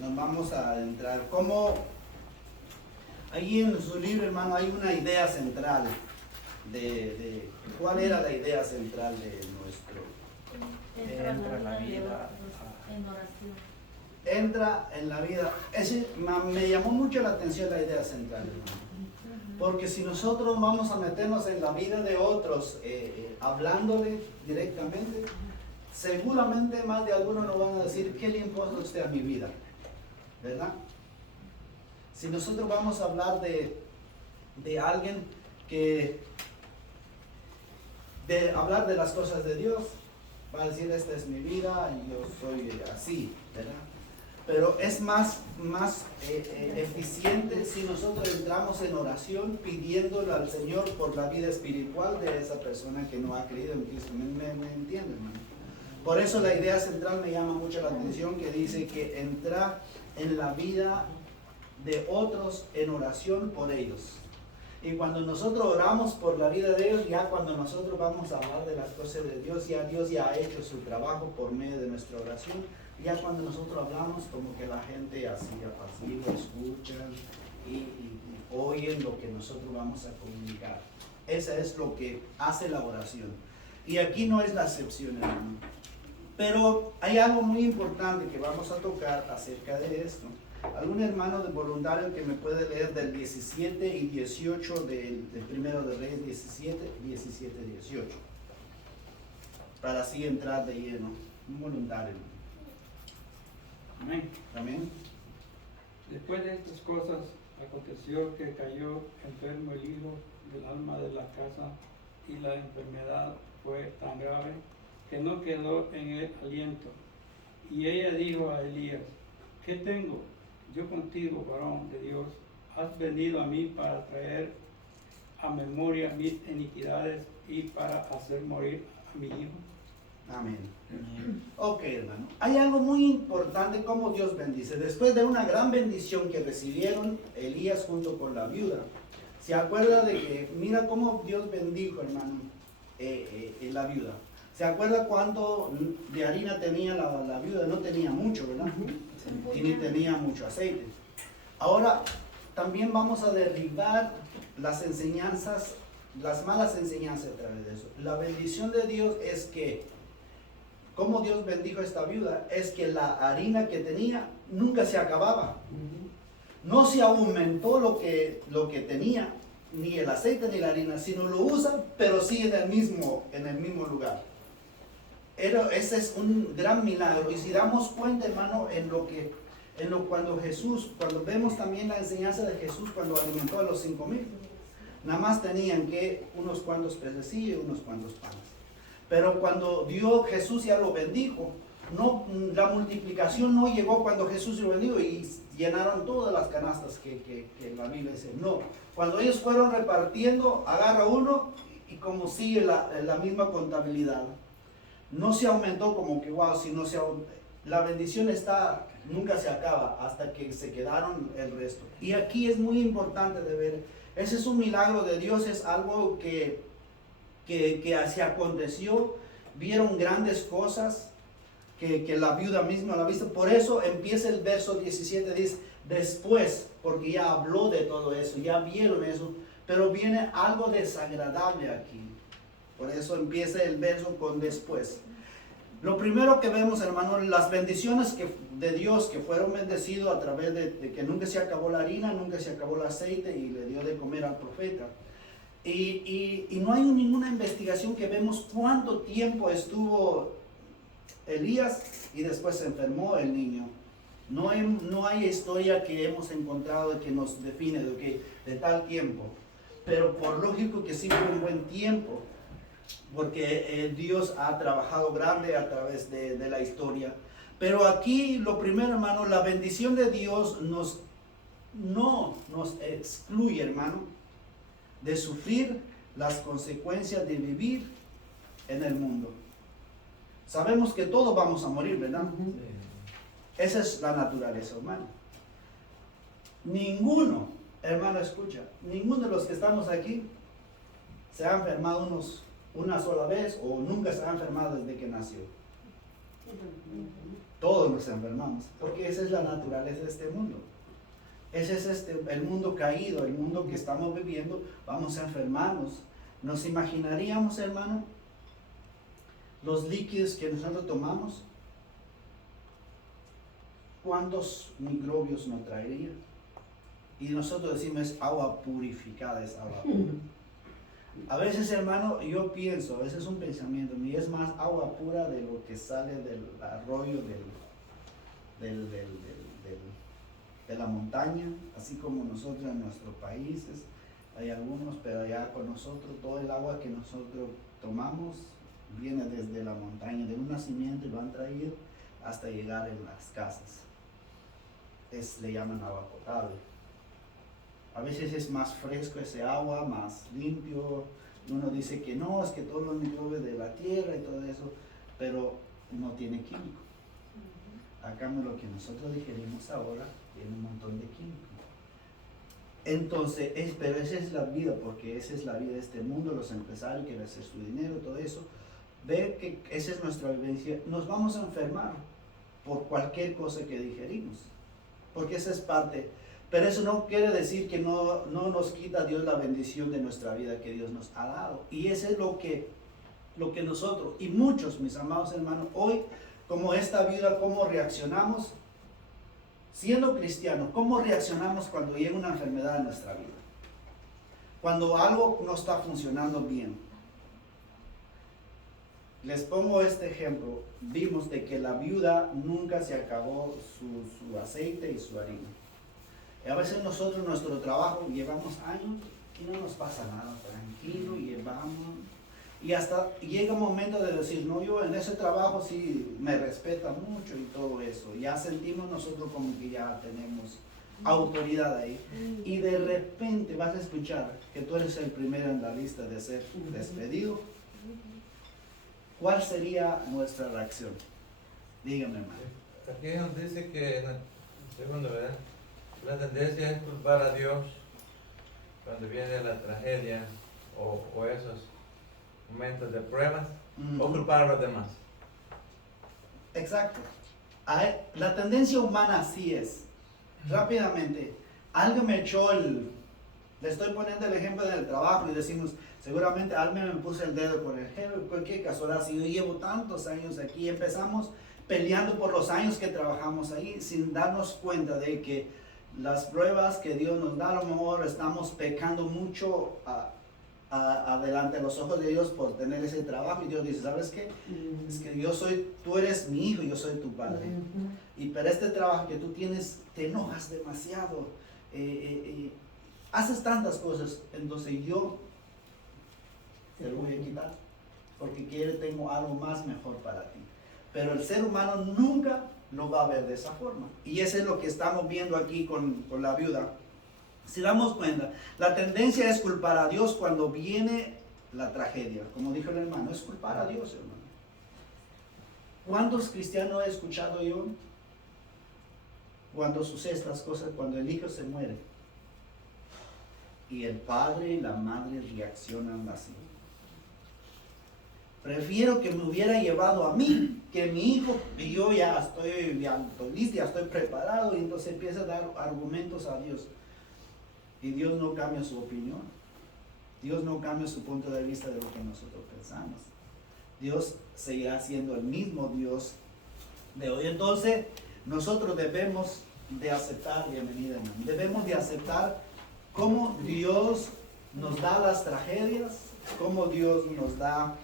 nos vamos a entrar. Como ahí en su libro, hermano, hay una idea central de cuál era la idea central de nuestro. Entra en la vida en oración. Entra en la vida. Me llamó mucho la atención la idea central, hermano. Porque si nosotros vamos a meternos en la vida de otros, hablándole directamente, seguramente más de algunos nos van a decir, ¿qué le importa a usted a mi vida? ¿Verdad? Si nosotros vamos a hablar de alguien hablar de las cosas de Dios, va a decir, esta es mi vida y yo soy así, ¿verdad? Pero es más eficiente si nosotros entramos en oración pidiéndole al Señor por la vida espiritual de esa persona que no ha creído en Cristo. ¿Me entienden, hermano? Por eso la idea central me llama mucho la atención, que dice que entrar en la vida de otros en oración por ellos. Y cuando nosotros oramos por la vida de ellos, ya cuando nosotros vamos a hablar de las cosas de Dios, ya Dios ya ha hecho su trabajo por medio de nuestra oración. Ya cuando nosotros hablamos, como que la gente así apacible, escuchan y oyen lo que nosotros vamos a comunicar. Eso es lo que hace la oración. Y aquí no es la excepción, hermano. Pero hay algo muy importante que vamos a tocar acerca de esto. ¿Algún hermano de voluntario que me puede leer del 17 y 18 del primero de Reyes 17, 18? Para así entrar de lleno. Un voluntario. Amén. Amén. Después de estas cosas, aconteció que cayó enfermo el hijo del alma de la casa, y la enfermedad fue tan grave que no quedó en él aliento. Y ella dijo a Elías: ¿qué tengo yo contigo, varón de Dios? ¿Has venido a mí para traer a memoria mis iniquidades y para hacer morir a mi hijo? Amén. Ok, hermano. Hay algo muy importante como Dios bendice. Después de una gran bendición que recibieron Elías junto con la viuda, se acuerda de que, mira cómo Dios bendijo, hermano, la viuda. ¿Se acuerda cuánto de harina tenía la viuda? No tenía mucho, ¿verdad? Y ni tenía mucho aceite. Ahora, también vamos a derribar las enseñanzas, las malas enseñanzas a través de eso. La bendición de Dios es que, como Dios bendijo a esta viuda, es que la harina que tenía nunca se acababa. No se aumentó lo que tenía, ni el aceite ni la harina, sino lo usa, pero sigue en el mismo lugar. Ese es un gran milagro. Y si damos cuenta, hermano, cuando vemos también la enseñanza de Jesús cuando alimentó a los 5,000, nada más tenían que unos cuantos pececillos y unos cuantos panes. Pero cuando Jesús ya lo bendijo, la multiplicación no llegó cuando Jesús lo bendijo y llenaron todas las canastas que la Biblia dice. No, cuando ellos fueron repartiendo, agarra uno y como sigue la misma contabilidad. No se aumentó como que wow, sino la bendición nunca se acaba hasta que se quedaron el resto. Y aquí es muy importante de ver, ese es un milagro de Dios, es algo que se aconteció, vieron grandes cosas que la viuda misma la vista. Por eso empieza el verso 17, dice, después, porque ya habló de todo eso, ya vieron eso, pero viene algo desagradable aquí. Por eso empieza el verso con después. Lo primero que vemos, hermano, las bendiciones de Dios que fueron bendecidos a través de que nunca se acabó la harina, nunca se acabó el aceite y le dio de comer al profeta. Y no hay ninguna investigación que vemos cuánto tiempo estuvo Elías y después se enfermó el niño. No hay historia que hemos encontrado que nos define de tal tiempo. Pero por lógico que sí fue un buen tiempo, porque Dios ha trabajado grande a través de la historia. Pero aquí lo primero, hermano, la bendición de Dios no nos excluye, hermano, de sufrir las consecuencias de vivir en el mundo. Sabemos que todos vamos a morir, ¿verdad? Esa es la naturaleza humana. Ninguno, hermano, escucha, ninguno de los que estamos aquí se ha enfermado una sola vez o nunca se ha enfermado desde que nació. Todos nos enfermamos, porque esa es la naturaleza de este mundo. Ese es el mundo caído, el mundo que estamos viviendo. Vamos a enfermarnos. ¿Nos imaginaríamos, hermano, los líquidos que nosotros tomamos? ¿Cuántos microbios nos traería? Y nosotros decimos es agua purificada, es agua pura. A veces, hermano, yo pienso, a veces es un pensamiento mío, es más agua pura de lo que sale del arroyo de la montaña, así como nosotros en nuestros países, hay algunos, pero allá con nosotros, todo el agua que nosotros tomamos viene desde la montaña, de un nacimiento y lo han traído hasta llegar en las casas. Le llaman agua potable. A veces es más fresco ese agua, más limpio. Uno dice que no, es que todos los microbios de la tierra y todo eso, pero no tiene químico. A cambio, lo que nosotros digerimos ahora tiene un montón de químico. Entonces, pero esa es la vida, porque esa es la vida de este mundo, los empresarios que hacen su dinero, todo eso. Ver que esa es nuestra vivencia, nos vamos a enfermar por cualquier cosa que digerimos, porque esa es parte. Pero eso no quiere decir que no nos quita Dios la bendición de nuestra vida que Dios nos ha dado. Y eso es lo que nosotros, y muchos, mis amados hermanos, hoy, como esta vida, ¿cómo reaccionamos? Siendo cristianos, ¿cómo reaccionamos cuando llega una enfermedad en nuestra vida? Cuando algo no está funcionando bien. Les pongo este ejemplo. Vimos de que la viuda nunca se acabó su aceite y su harina. Y a veces nosotros, nuestro trabajo, llevamos años y no nos pasa nada, tranquilo, llevamos. Y hasta llega un momento de decir, no, yo en ese trabajo sí me respeta mucho y todo eso. Ya sentimos nosotros como que ya tenemos autoridad ahí. Y de repente vas a escuchar que tú eres el primero en la lista de ser despedido. ¿Cuál sería nuestra reacción? Dígame, hermano. Aquí nos dice que, segundo, ¿verdad? La tendencia es culpar a Dios cuando viene la tragedia o esos momentos de pruebas, o culpar a los demás. Exacto. La tendencia humana así es. Rápidamente, algo me echó le estoy poniendo el ejemplo del trabajo y decimos, seguramente alguien me puso el dedo por el jefe, cualquier casualidad, si yo llevo tantos años aquí, empezamos peleando por los años que trabajamos ahí sin darnos cuenta de que las pruebas que Dios nos da, a lo mejor estamos pecando mucho adelante de los ojos de Dios por tener ese trabajo, y Dios dice, ¿sabes qué? Es que tú eres mi hijo, yo soy tu padre. Y para este trabajo que tú tienes, te enojas demasiado, haces tantas cosas, entonces yo te lo voy a quitar, porque tengo algo más mejor para ti. Pero el ser humano nunca lo va a ver de esa forma. Y eso es lo que estamos viendo aquí con la viuda. Si damos cuenta, la tendencia es culpar a Dios cuando viene la tragedia. Como dijo el hermano, es culpar a Dios, hermano. ¿Cuántos cristianos he escuchado yo cuando suceden estas cosas, cuando el hijo se muere? Y el padre y la madre reaccionan así. Prefiero que me hubiera llevado a mí, que mi hijo, y yo ya estoy listo, ya estoy preparado, y entonces empieza a dar argumentos a Dios. Y Dios no cambia su opinión. Dios no cambia su punto de vista de lo que nosotros pensamos. Dios seguirá siendo el mismo Dios de hoy. Entonces, nosotros debemos de aceptar, bienvenida hermano, debemos de aceptar cómo Dios nos da las tragedias, cómo Dios nos da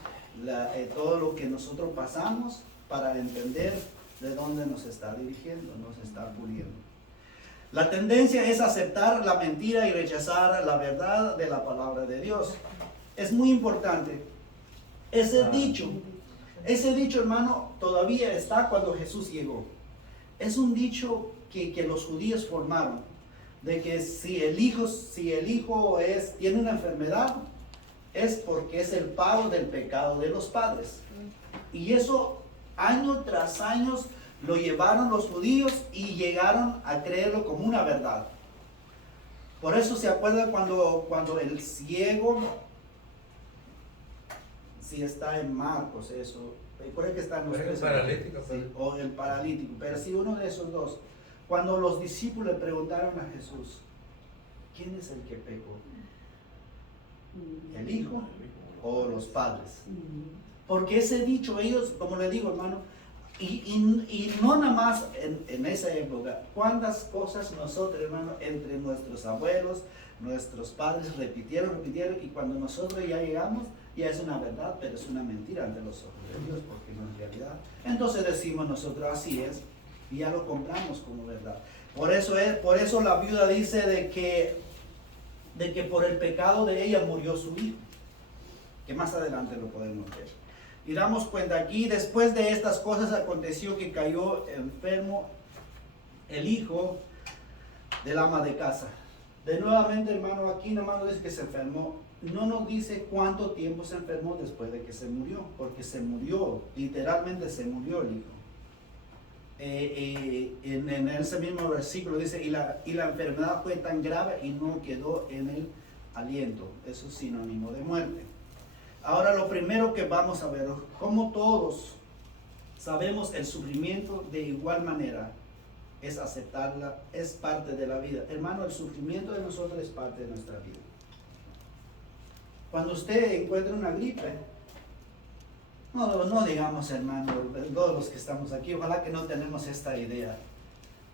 todo lo que nosotros pasamos para entender de dónde nos está dirigiendo, nos está puliendo. La tendencia es aceptar la mentira y rechazar la verdad de la palabra de Dios. Es muy importante. Ese dicho, hermano, todavía está cuando Jesús llegó. Es un dicho que los judíos formaron, de que si el hijo tiene una enfermedad, es porque es el pago del pecado de los padres. Y eso año tras año lo llevaron los judíos y llegaron a creerlo como una verdad. Por eso se acuerda cuando el ciego, si está en Marcos eso, por ahí que están los Por ahí el tres paralítico, sí, pues. o el paralítico, pero sí uno de esos dos. Cuando los discípulos le preguntaron a Jesús, ¿quién es el que pecó? ¿El hijo o los padres? Porque ese dicho ellos, como le digo, hermano, y no nada más en esa época, cuántas cosas nosotros, hermano, entre nuestros abuelos, nuestros padres repitieron, y cuando nosotros ya llegamos, ya es una verdad, pero es una mentira ante los ojos de Dios, porque no es realidad. Entonces decimos nosotros, así es, y ya lo compramos como verdad. Por eso la viuda dice de que por el pecado de ella murió su hijo, que más adelante lo podemos ver. Y damos cuenta aquí, después de estas cosas aconteció que cayó enfermo el hijo del ama de casa. De nuevamente, hermano, aquí nomás nos dice que se enfermó. No nos dice cuánto tiempo se enfermó después de que se murió, porque se murió, literalmente se murió el hijo. En ese mismo versículo dice, y la enfermedad fue tan grave y no quedó en el aliento. Eso es sinónimo de muerte. Ahora lo primero que vamos a ver, como todos sabemos el sufrimiento de igual manera, es aceptarla, es parte de la vida. Hermano, el sufrimiento de nosotros es parte de nuestra vida. Cuando usted encuentra una gripe, no digamos, hermano, todos los que estamos aquí, ojalá que no tenemos esta idea.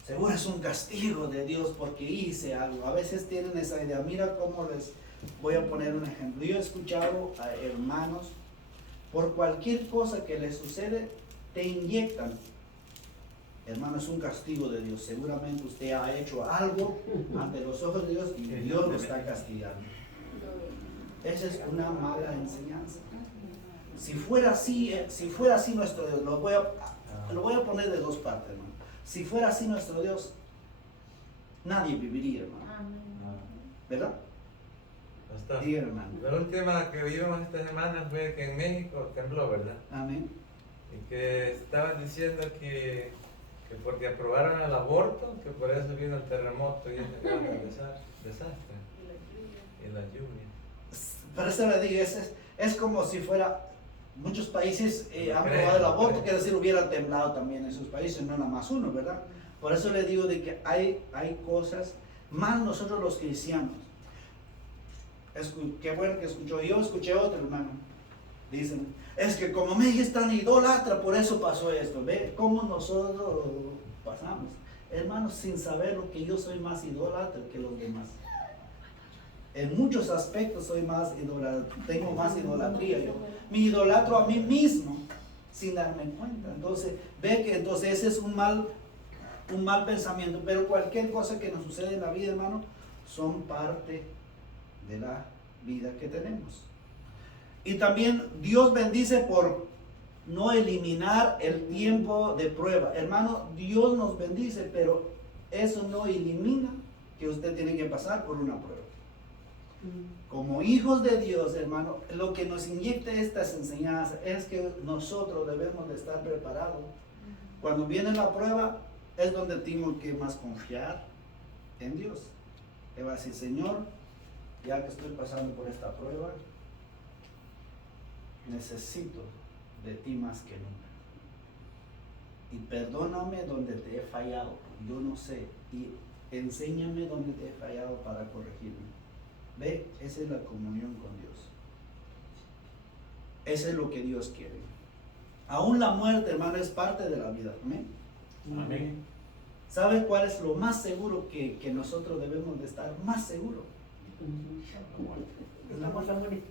Seguro es un castigo de Dios porque hice algo. A veces tienen esa idea. Mira cómo les voy a poner un ejemplo. Yo he escuchado a hermanos, por cualquier cosa que les sucede, te inyectan. Hermano, es un castigo de Dios. Seguramente usted ha hecho algo ante los ojos de Dios y Dios lo está castigando. Esa es una mala enseñanza. Si fuera así nuestro Dios, lo voy a poner de dos partes, hermano. Si fuera así nuestro Dios, nadie viviría, hermano. ¿Verdad? Pastor, Diga, hermano. la última que vimos esta semana fue que en México tembló, ¿verdad? Amén. Y que estaban diciendo que porque aprobaron el aborto, que por eso vino el terremoto y ese gran desastre. Y la lluvia. Por eso le digo, es como si fuera, muchos países han aprobado el aborto, quiere decir hubiera temblado también en esos países, no nada más uno, ¿verdad? Por eso le digo de que hay cosas, más nosotros los cristianos. Qué bueno que escuchó, yo escuché otro hermano, dicen, es que como México es tan idólatra, por eso pasó esto. ¿Ve cómo nosotros pasamos? Hermanos, sin saberlo, que yo soy más idólatra que los demás. En muchos aspectos soy más idólatra, tengo más idolatría yo. Me idolatro a mí mismo sin darme cuenta. Entonces, ve que entonces ese es un mal pensamiento. Pero cualquier cosa que nos sucede en la vida, hermano, son parte de la vida que tenemos. Y también Dios bendice por no eliminar el tiempo de prueba. Hermano, Dios nos bendice, pero eso no elimina que usted tiene que pasar por una prueba. Como hijos de Dios, hermano, lo que nos inyecta estas enseñanzas es que nosotros debemos de estar preparados. Cuando viene la prueba, es donde tengo que más confiar en Dios. Le va a decir, Señor, ya que estoy pasando por esta prueba, necesito de ti más que nunca. Y perdóname donde te he fallado, yo no sé, y enséñame donde te he fallado para corregirme. Ve, esa es la comunión con Dios. Eso es lo que Dios quiere. Aún la muerte, hermano, es parte de la vida. Amén. Amén. ¿Sabe cuál es lo más seguro que nosotros debemos de estar más seguros? Es la muerte.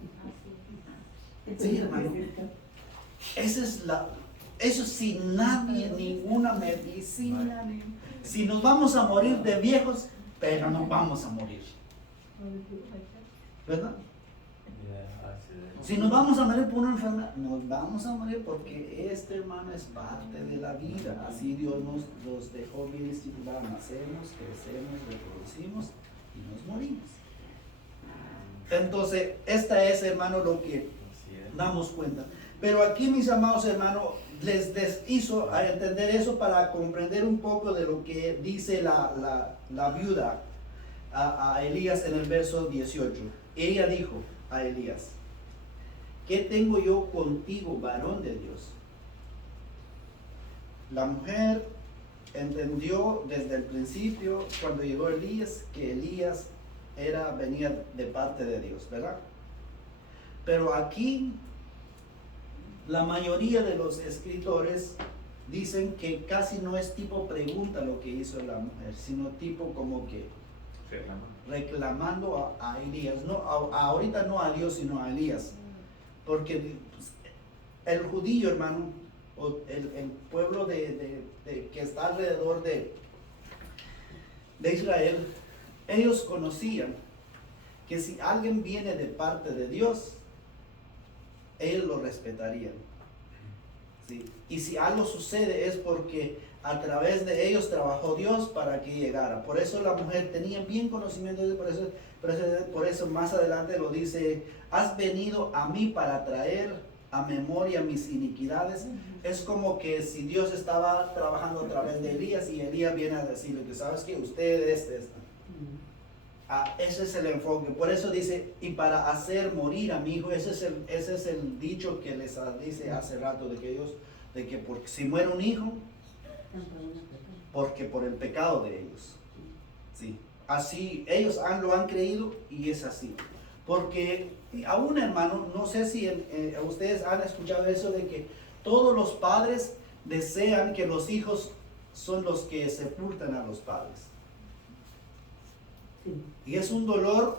Sí, hermano. Eso sin nadie, ninguna medicina. Si nos vamos a morir de viejos, pero no vamos a morir. ¿Verdad? Si nos vamos a morir por una enfermedad, nos vamos a morir porque este, hermano, es parte de la vida. Así Dios nos dejó bien estipulado. Nacemos, crecemos, reproducimos y nos morimos. Entonces, esta es, hermano, lo que damos cuenta. Pero aquí, mis amados hermanos, les hizo a entender eso para comprender un poco de lo que dice la viuda a Elías en el verso 18. Ella dijo a Elías, ¿qué tengo yo contigo, varón de Dios? La mujer entendió desde el principio, cuando llegó Elías, que Elías venía de parte de Dios, ¿verdad? Pero aquí la mayoría de los escritores dicen que casi no es tipo pregunta lo que hizo la mujer, sino tipo como que reclamando a Elías, no, ahorita no a Dios, sino a Elías, porque pues, el judío, hermano, o el pueblo que está alrededor de Israel, ellos conocían que si alguien viene de parte de Dios, ellos lo respetarían, ¿sí? Y si algo sucede es porque a través de ellos trabajó Dios para que llegara. Por eso la mujer tenía bien conocimiento de por eso más adelante lo dice: has venido a mí para traer a memoria mis iniquidades. Es como que si Dios estaba trabajando a través de Elías y Elías viene a decirle que sabes que usted es esta. Ese es el enfoque. Por eso dice, y para hacer morir a mi hijo. Ese es el dicho que les dice hace rato, de que porque si muere un hijo, porque por el pecado de ellos. Sí. Así ellos lo han creído y es así. Porque aún, hermano, no sé si ustedes han escuchado eso de que todos los padres desean que los hijos son los que sepultan a los padres. Y es un dolor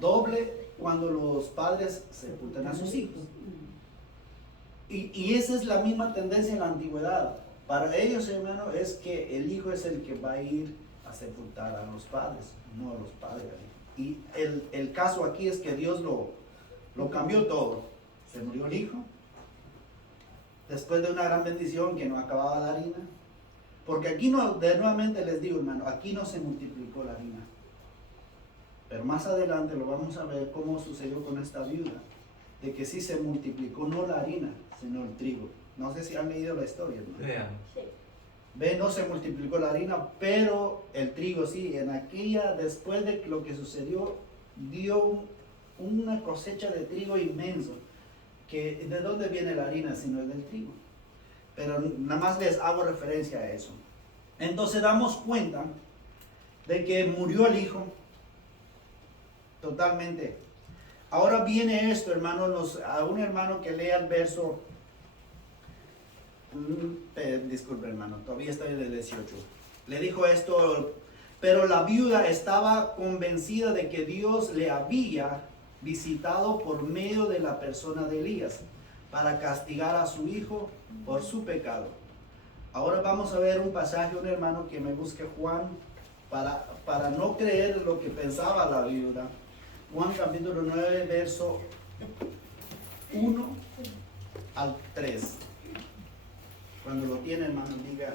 doble cuando los padres sepultan a sus hijos. Y esa es la misma tendencia en la antigüedad. Para ellos, hermano, es que el hijo es el que va a ir a sepultar a los padres, no a los padres. Y el caso aquí es que Dios lo cambió todo. Se murió el hijo, después de una gran bendición que no acababa la harina. Porque aquí nuevamente les digo, hermano, aquí no se multiplicó la harina. Pero más adelante lo vamos a ver cómo sucedió con esta viuda, de que sí se multiplicó no la harina, sino el trigo. No sé si han leído la historia, ¿no? Sí. Ve, no se multiplicó la harina, pero el trigo sí. En aquella, después de lo que sucedió, dio una cosecha de trigo inmenso. Que, ¿de dónde viene la harina si no es del trigo? Pero nada más les hago referencia a eso. Entonces damos cuenta de que murió el hijo totalmente. Ahora viene esto, hermano, a un hermano que lea el verso. Disculpe, hermano, todavía estoy en el 18. Le dijo esto: pero la viuda estaba convencida de que Dios le había visitado por medio de la persona de Elías para castigar a su hijo por su pecado. Ahora vamos a ver un pasaje, un hermano que me busque Juan, para no creer lo que pensaba la viuda. Juan capítulo 9, verso 1 al 3. Cuando lo tiene, hermano, diga,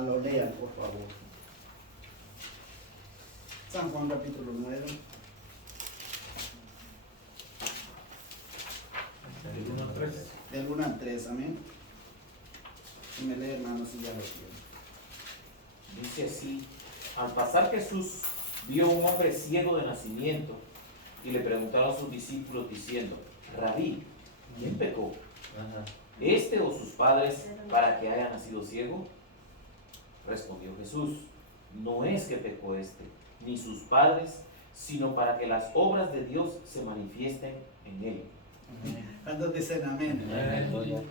lo lean, por favor. San Juan capítulo 9. Del 1 al 3. Del 1 al 3, amén. Y me lee, hermano, si ya lo tiene. Dice así: al pasar Jesús vio un hombre ciego de nacimiento y le preguntaron a sus discípulos diciendo: Rabí, ¿quién pecó? ¿Este o sus padres para que haya nacido ciego? Respondió Jesús: no es que pecó este, ni sus padres, sino para que las obras de Dios se manifiesten en él. ¿Cuántos dicen amén? Amén.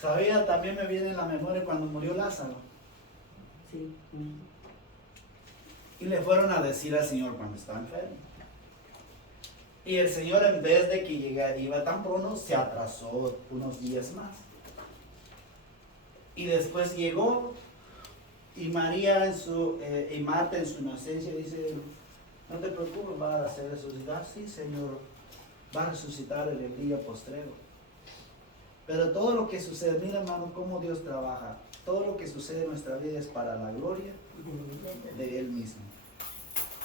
Sabía, también me viene en la memoria cuando murió Lázaro. Sí. Y le fueron a decir al Señor cuando estaba enfermo. Y el Señor, en vez de que iba tan pronto, se atrasó unos días más. Y después llegó, y María y Marta en su inocencia dice: no te preocupes, va a hacer resucitar. Sí, Señor, va a resucitar en el día postrero. Pero todo lo que sucede, mira, hermano, cómo Dios trabaja. Todo lo que sucede en nuestra vida es para la gloria de Él mismo.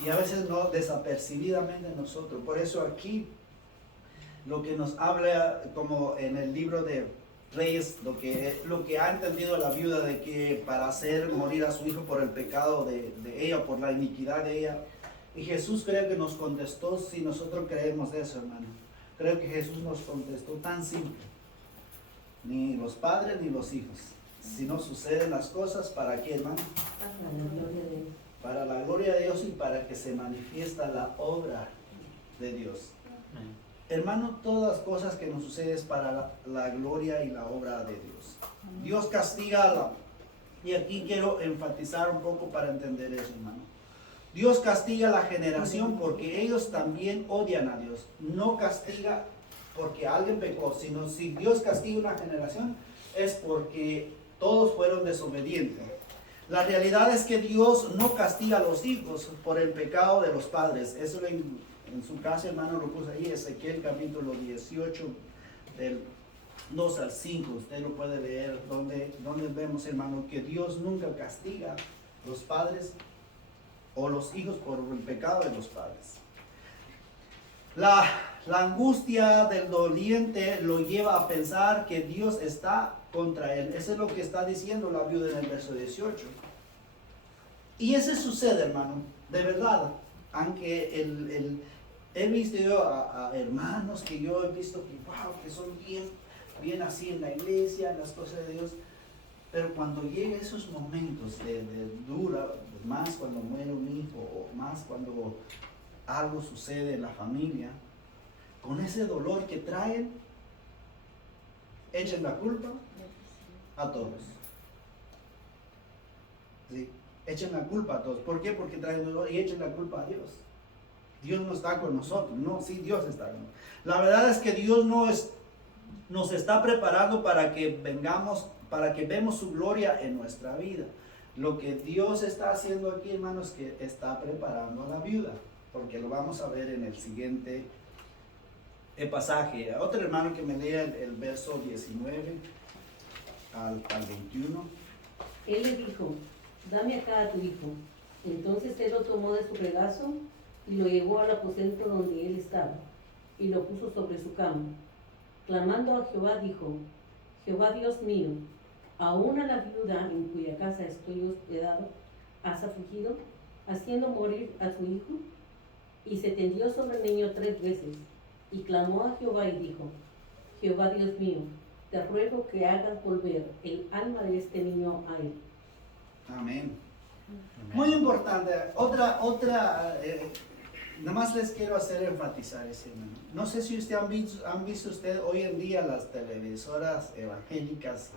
Y a veces no desapercibidamente nosotros. Por eso aquí lo que nos habla, como en el libro de Reyes, lo que ha entendido la viuda, de que para hacer morir a su hijo por el pecado de ella, por la iniquidad de ella. Y Jesús creo que nos contestó, si nosotros creemos eso, hermano. Creo que Jesús nos contestó tan simple: ni los padres ni los hijos, sino suceden las cosas para qué, hermano, Para la gloria de Dios. para la gloria de Dios y para que se manifiesta la obra de Dios. Hermano, todas las cosas que nos suceden es para la gloria y la obra de Dios. Dios castiga y aquí quiero enfatizar un poco para entender eso, hermano. Dios castiga a la generación porque ellos también odian a Dios. No castiga porque alguien pecó, sino si Dios castiga una generación es porque todos fueron desobedientes. La realidad es que Dios no castiga a los hijos por el pecado de los padres. Eso en su caso, hermano, lo puse ahí, Ezequiel capítulo 18, del 2 al 5. Usted lo puede leer, donde vemos, hermano, que Dios nunca castiga a los padres o los hijos por el pecado de los padres. La angustia del doliente lo lleva a pensar que Dios está contra él. Eso es lo que está diciendo la viuda en el verso 18. Y eso sucede, hermano, de verdad. Aunque he visto yo a hermanos que yo he visto que, wow, que son bien así en la iglesia, en las cosas de Dios. Pero cuando llegan esos momentos de dura, más cuando muere un hijo, o más cuando algo sucede en la familia, con ese dolor que traen, echen la culpa a todos. ¿Sí? Echen la culpa a todos. ¿Por qué? Porque traen dolor y echen la culpa a Dios. Dios no está con nosotros. No, sí, Dios está con nosotros. La verdad es que Dios nos está preparando para que vemos su gloria en nuestra vida. Lo que Dios está haciendo aquí, hermanos, es que está preparando a la viuda, porque lo vamos a ver en el siguiente pasaje. Otro hermano que me lea el verso 19 al 21. Él le dijo, dame acá a tu hijo. Entonces él lo tomó de su regazo y lo llevó al aposento donde él estaba, y lo puso sobre su cama. Clamando a Jehová, dijo, Jehová Dios mío, aún a la viuda en cuya casa estoy hospedado, has afligido, haciendo morir a su hijo. Y se tendió sobre el niño 3 veces, y clamó a Jehová y dijo, Jehová Dios mío, te ruego que hagas volver el alma de este niño a él. Amén. Muy importante. Nada más les quiero hacer enfatizar ese, hermano. No sé si ustedes han visto usted hoy en día las televisoras evangélicas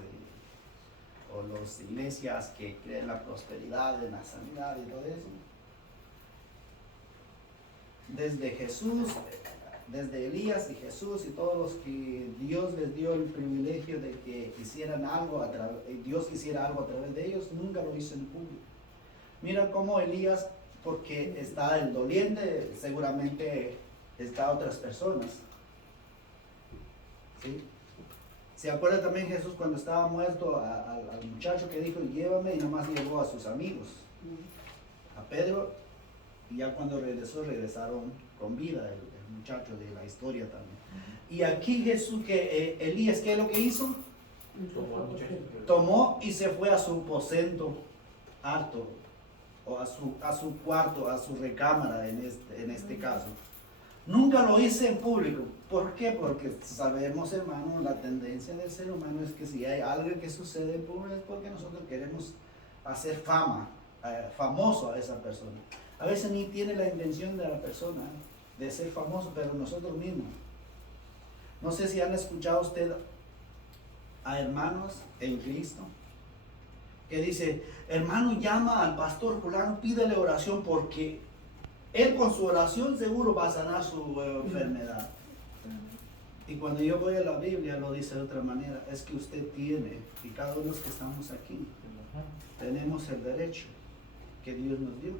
o las iglesias que creen la prosperidad, en la sanidad y todo eso. Desde Jesús, desde Elías y Jesús y todos los que Dios les dio el privilegio de que hicieran algo, Dios hiciera algo a través de ellos, nunca lo hizo en público. Mira cómo Elías, porque está el doliente, seguramente está otras personas. ¿Sí? ¿Se acuerda también Jesús cuando estaba muerto al muchacho que dijo, llévame, y nomás llevó a sus amigos, a Pedro, y ya cuando regresaron con vida el muchacho de la historia también. Y aquí Jesús, Elías, ¿qué es lo que hizo? Tomó y se fue a su aposento alto, o a su cuarto, a su recámara en este caso. Nunca lo hice en público. ¿Por qué? Porque sabemos, hermano, la tendencia del ser humano es que si hay algo que sucede en público es porque nosotros queremos hacer famoso a esa persona. A veces ni tiene la intención de la persona de ser famoso, pero nosotros mismos. No sé si han escuchado usted a hermanos en Cristo que dice, hermano, llama al pastor fulano, pídele oración porque él con su oración seguro va a sanar su enfermedad. Y cuando yo voy a la Biblia lo dice de otra manera, es que usted tiene, y cada uno de los que estamos aquí, tenemos el derecho que Dios nos dio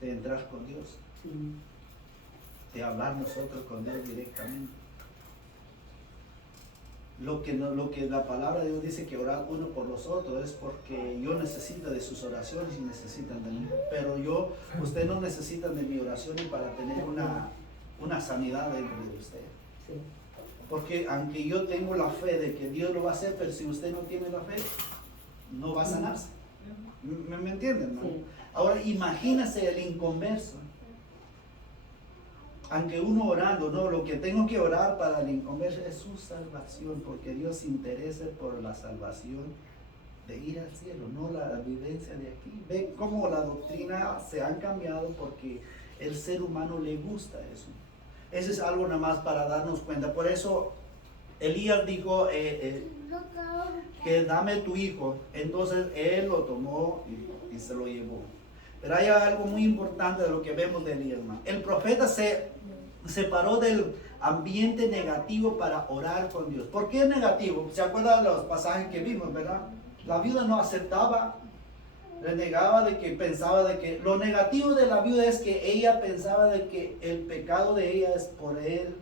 de entrar con Dios, de hablar nosotros con Dios directamente. Lo que la palabra de Dios dice que orar uno por los otros es porque yo necesito de sus oraciones y necesitan de mí. Pero usted no necesita de mi oración para tener una sanidad dentro de usted. Sí. Porque aunque yo tengo la fe de que Dios lo va a hacer, pero si usted no tiene la fe, no va a sanarse. ¿Me entienden, no? Sí. Ahora imagínese el inconverso. Aunque uno orando, no, lo que tengo que orar para el inconverso es su salvación, porque Dios se interesa por la salvación de ir al cielo, no la vivencia de aquí. Ven cómo la doctrina se ha cambiado porque el ser humano le gusta eso. Eso es algo nada más para darnos cuenta. Por eso Elías dijo que dame tu hijo. Entonces él lo tomó y se lo llevó. Pero hay algo muy importante de lo que vemos de Elías, hermano. El profeta se separó del ambiente negativo para orar con Dios. ¿Por qué negativo? ¿Se acuerdan de los pasajes que vimos, verdad? La viuda no aceptaba, renegaba de que pensaba de que lo negativo de la viuda es que ella pensaba de que el pecado de ella es por él,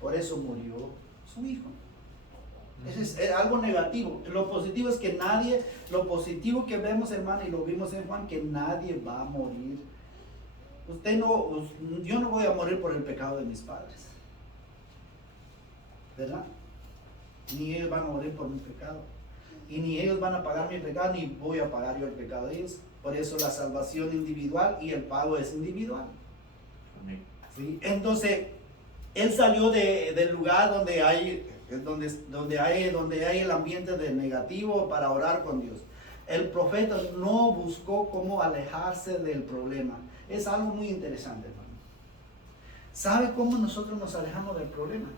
por eso murió su hijo. Eso es algo negativo. Lo positivo es que nadie, lo positivo que vemos, hermano, y lo vimos en Juan, que nadie va a morir. Yo no voy a morir por el pecado de mis padres, ¿verdad? Ni ellos van a morir por mi pecado. Y ni ellos van a pagar mi pecado, ni voy a pagar yo el pecado de ellos. Por eso la salvación individual y el pago es individual. Amén. ¿Sí? Entonces, él salió del lugar donde hay el ambiente de negativo para orar con Dios. El profeta no buscó cómo alejarse del problema. Es algo muy interesante, hermano. ¿Sabe cómo nosotros nos alejamos del problema?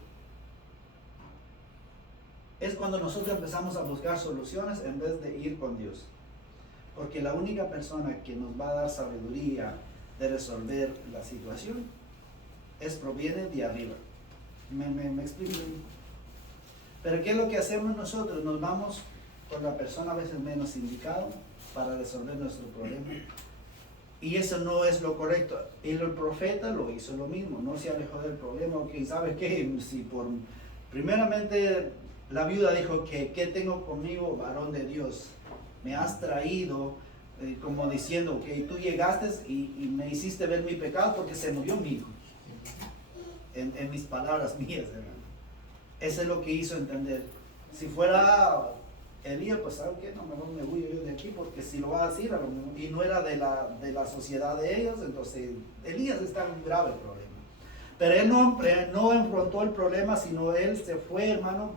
Es cuando nosotros empezamos a buscar soluciones en vez de ir con Dios. Porque la única persona que nos va a dar sabiduría de resolver la situación proviene de arriba. ¿Me explico? Pero ¿qué es lo que hacemos nosotros? Nos vamos con la persona a veces menos indicada para resolver nuestro problema. Y eso no es lo correcto. El profeta lo hizo lo mismo, no se alejó del problema. Ok, ¿sabes qué? Si primeramente la viuda dijo que ¿qué tengo conmigo, varón de Dios? Me has traído, como diciendo que tú llegaste y me hiciste ver mi pecado porque se murió mi hijo. En mis palabras mías, hermano. Eso es lo que hizo entender. Si fuera Elías, pues ¿sabes qué? No, mejor me huyo yo de aquí, porque si lo va a decir, y no era de la sociedad de ellos, entonces Elías está en un grave problema. Pero él no enfrentó el problema, sino él se fue, hermano.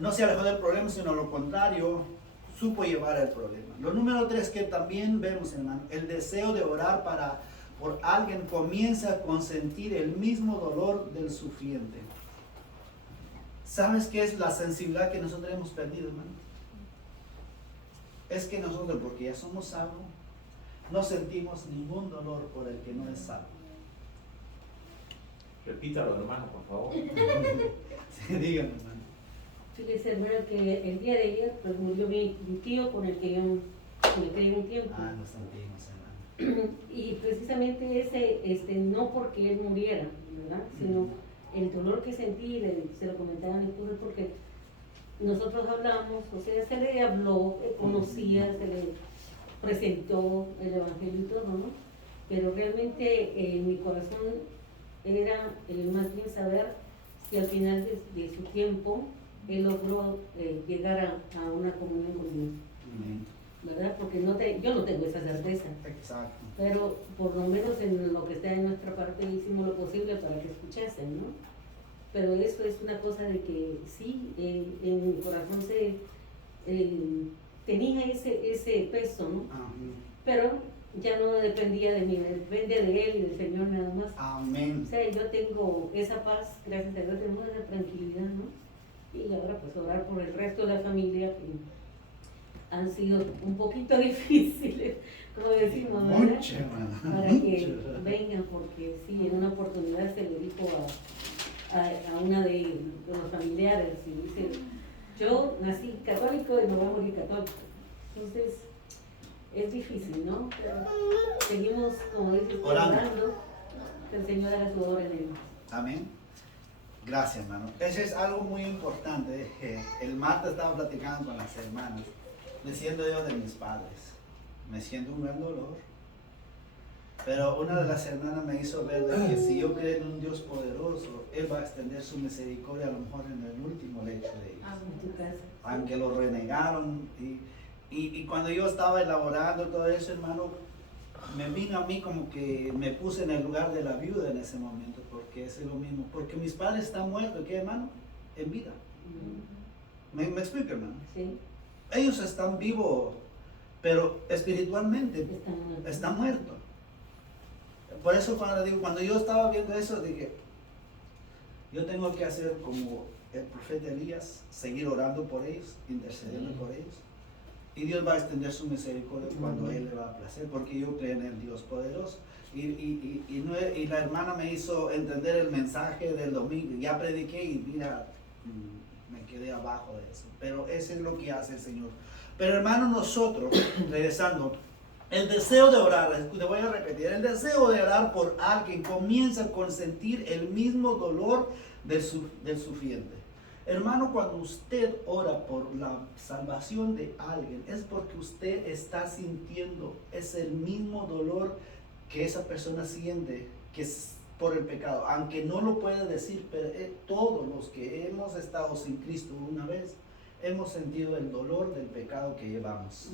No se alejó del problema, sino lo contrario, supo llevar el problema. Lo número 3 que también vemos, hermano, el deseo de orar por alguien comienza a consentir el mismo dolor del sufriente. ¿Sabes qué es la sensibilidad que nosotros hemos perdido, hermano? Es que nosotros, porque ya somos salvos, no sentimos ningún dolor por el que no es salvo. Repítalo, hermano, por favor. Sí, díganme, hermano. Fíjese, hermano, que el día de ayer pues murió mi tío con el que yo me creí un tiempo. Nos sentimos, hermano. Y precisamente ese, no porque él muriera, ¿verdad? Sino el dolor que sentí, se lo comentaba a mi esposa, porque nosotros hablamos, o sea, se le habló, conocía, se le presentó el evangelio y todo, ¿no? Pero realmente en mi corazón era más bien saber si al final de su tiempo él logró llegar a una comunión con Dios. ¿Verdad? Porque yo no tengo esa certeza. Exacto. Pero por lo menos en lo que está en nuestra parte hicimos lo posible para que escuchasen, ¿no? Pero eso es una cosa de que sí, en mi corazón tenía ese peso, ¿no? Pero ya no dependía de mí, depende de Él y del Señor nada más. Amén. O sea, yo tengo esa paz, gracias a Dios, tenemos esa tranquilidad, ¿no? Y ahora pues orar por el resto de la familia que han sido un poquito difíciles, como decimos, ¿verdad? Mucho, hermano. Para que vengan, porque sí, en una oportunidad se le dijo a una de los familiares, y dice, yo nací católico y me voy a morir católico. Entonces, es difícil, ¿no? Pero seguimos, como dices, orando, que el Señor haga su obra en él. Amén. Gracias, hermano. Eso es algo muy importante. El martes estaba platicando con las hermanas, diciendo yo de mis padres. Me siento un gran dolor. Pero una de las hermanas me hizo ver de que si yo creo en un Dios poderoso, Él va a extender su misericordia a lo mejor en el último lecho de ellos. Aunque lo renegaron. Y cuando yo estaba elaborando todo eso, hermano, me vino a mí como que me puse en el lugar de la viuda en ese momento, porque es lo mismo. Porque mis padres están muertos, ¿qué, hermano? En vida. ¿Me explico, hermano? Sí. Ellos están vivos, pero espiritualmente Están muertos. están muertos. Por eso cuando yo estaba viendo eso, dije, yo tengo que hacer como el profeta Elías, seguir orando por ellos, intercediendo por ellos. Y Dios va a extender su misericordia cuando Él le va a placer, porque yo creo en el Dios poderoso. Y la hermana me hizo entender el mensaje del domingo. Ya prediqué y mira, me quedé abajo de eso. Pero eso es lo que hace el Señor. Pero hermano, nosotros, regresando, el deseo de orar, te voy a repetir, el deseo de orar por alguien comienza con sentir el mismo dolor del sufriente. Hermano, cuando usted ora por la salvación de alguien, es porque usted está sintiendo, es el mismo dolor que esa persona siente, que es por el pecado. Aunque no lo puede decir, pero todos los que hemos estado sin Cristo una vez, hemos sentido el dolor del pecado que llevamos.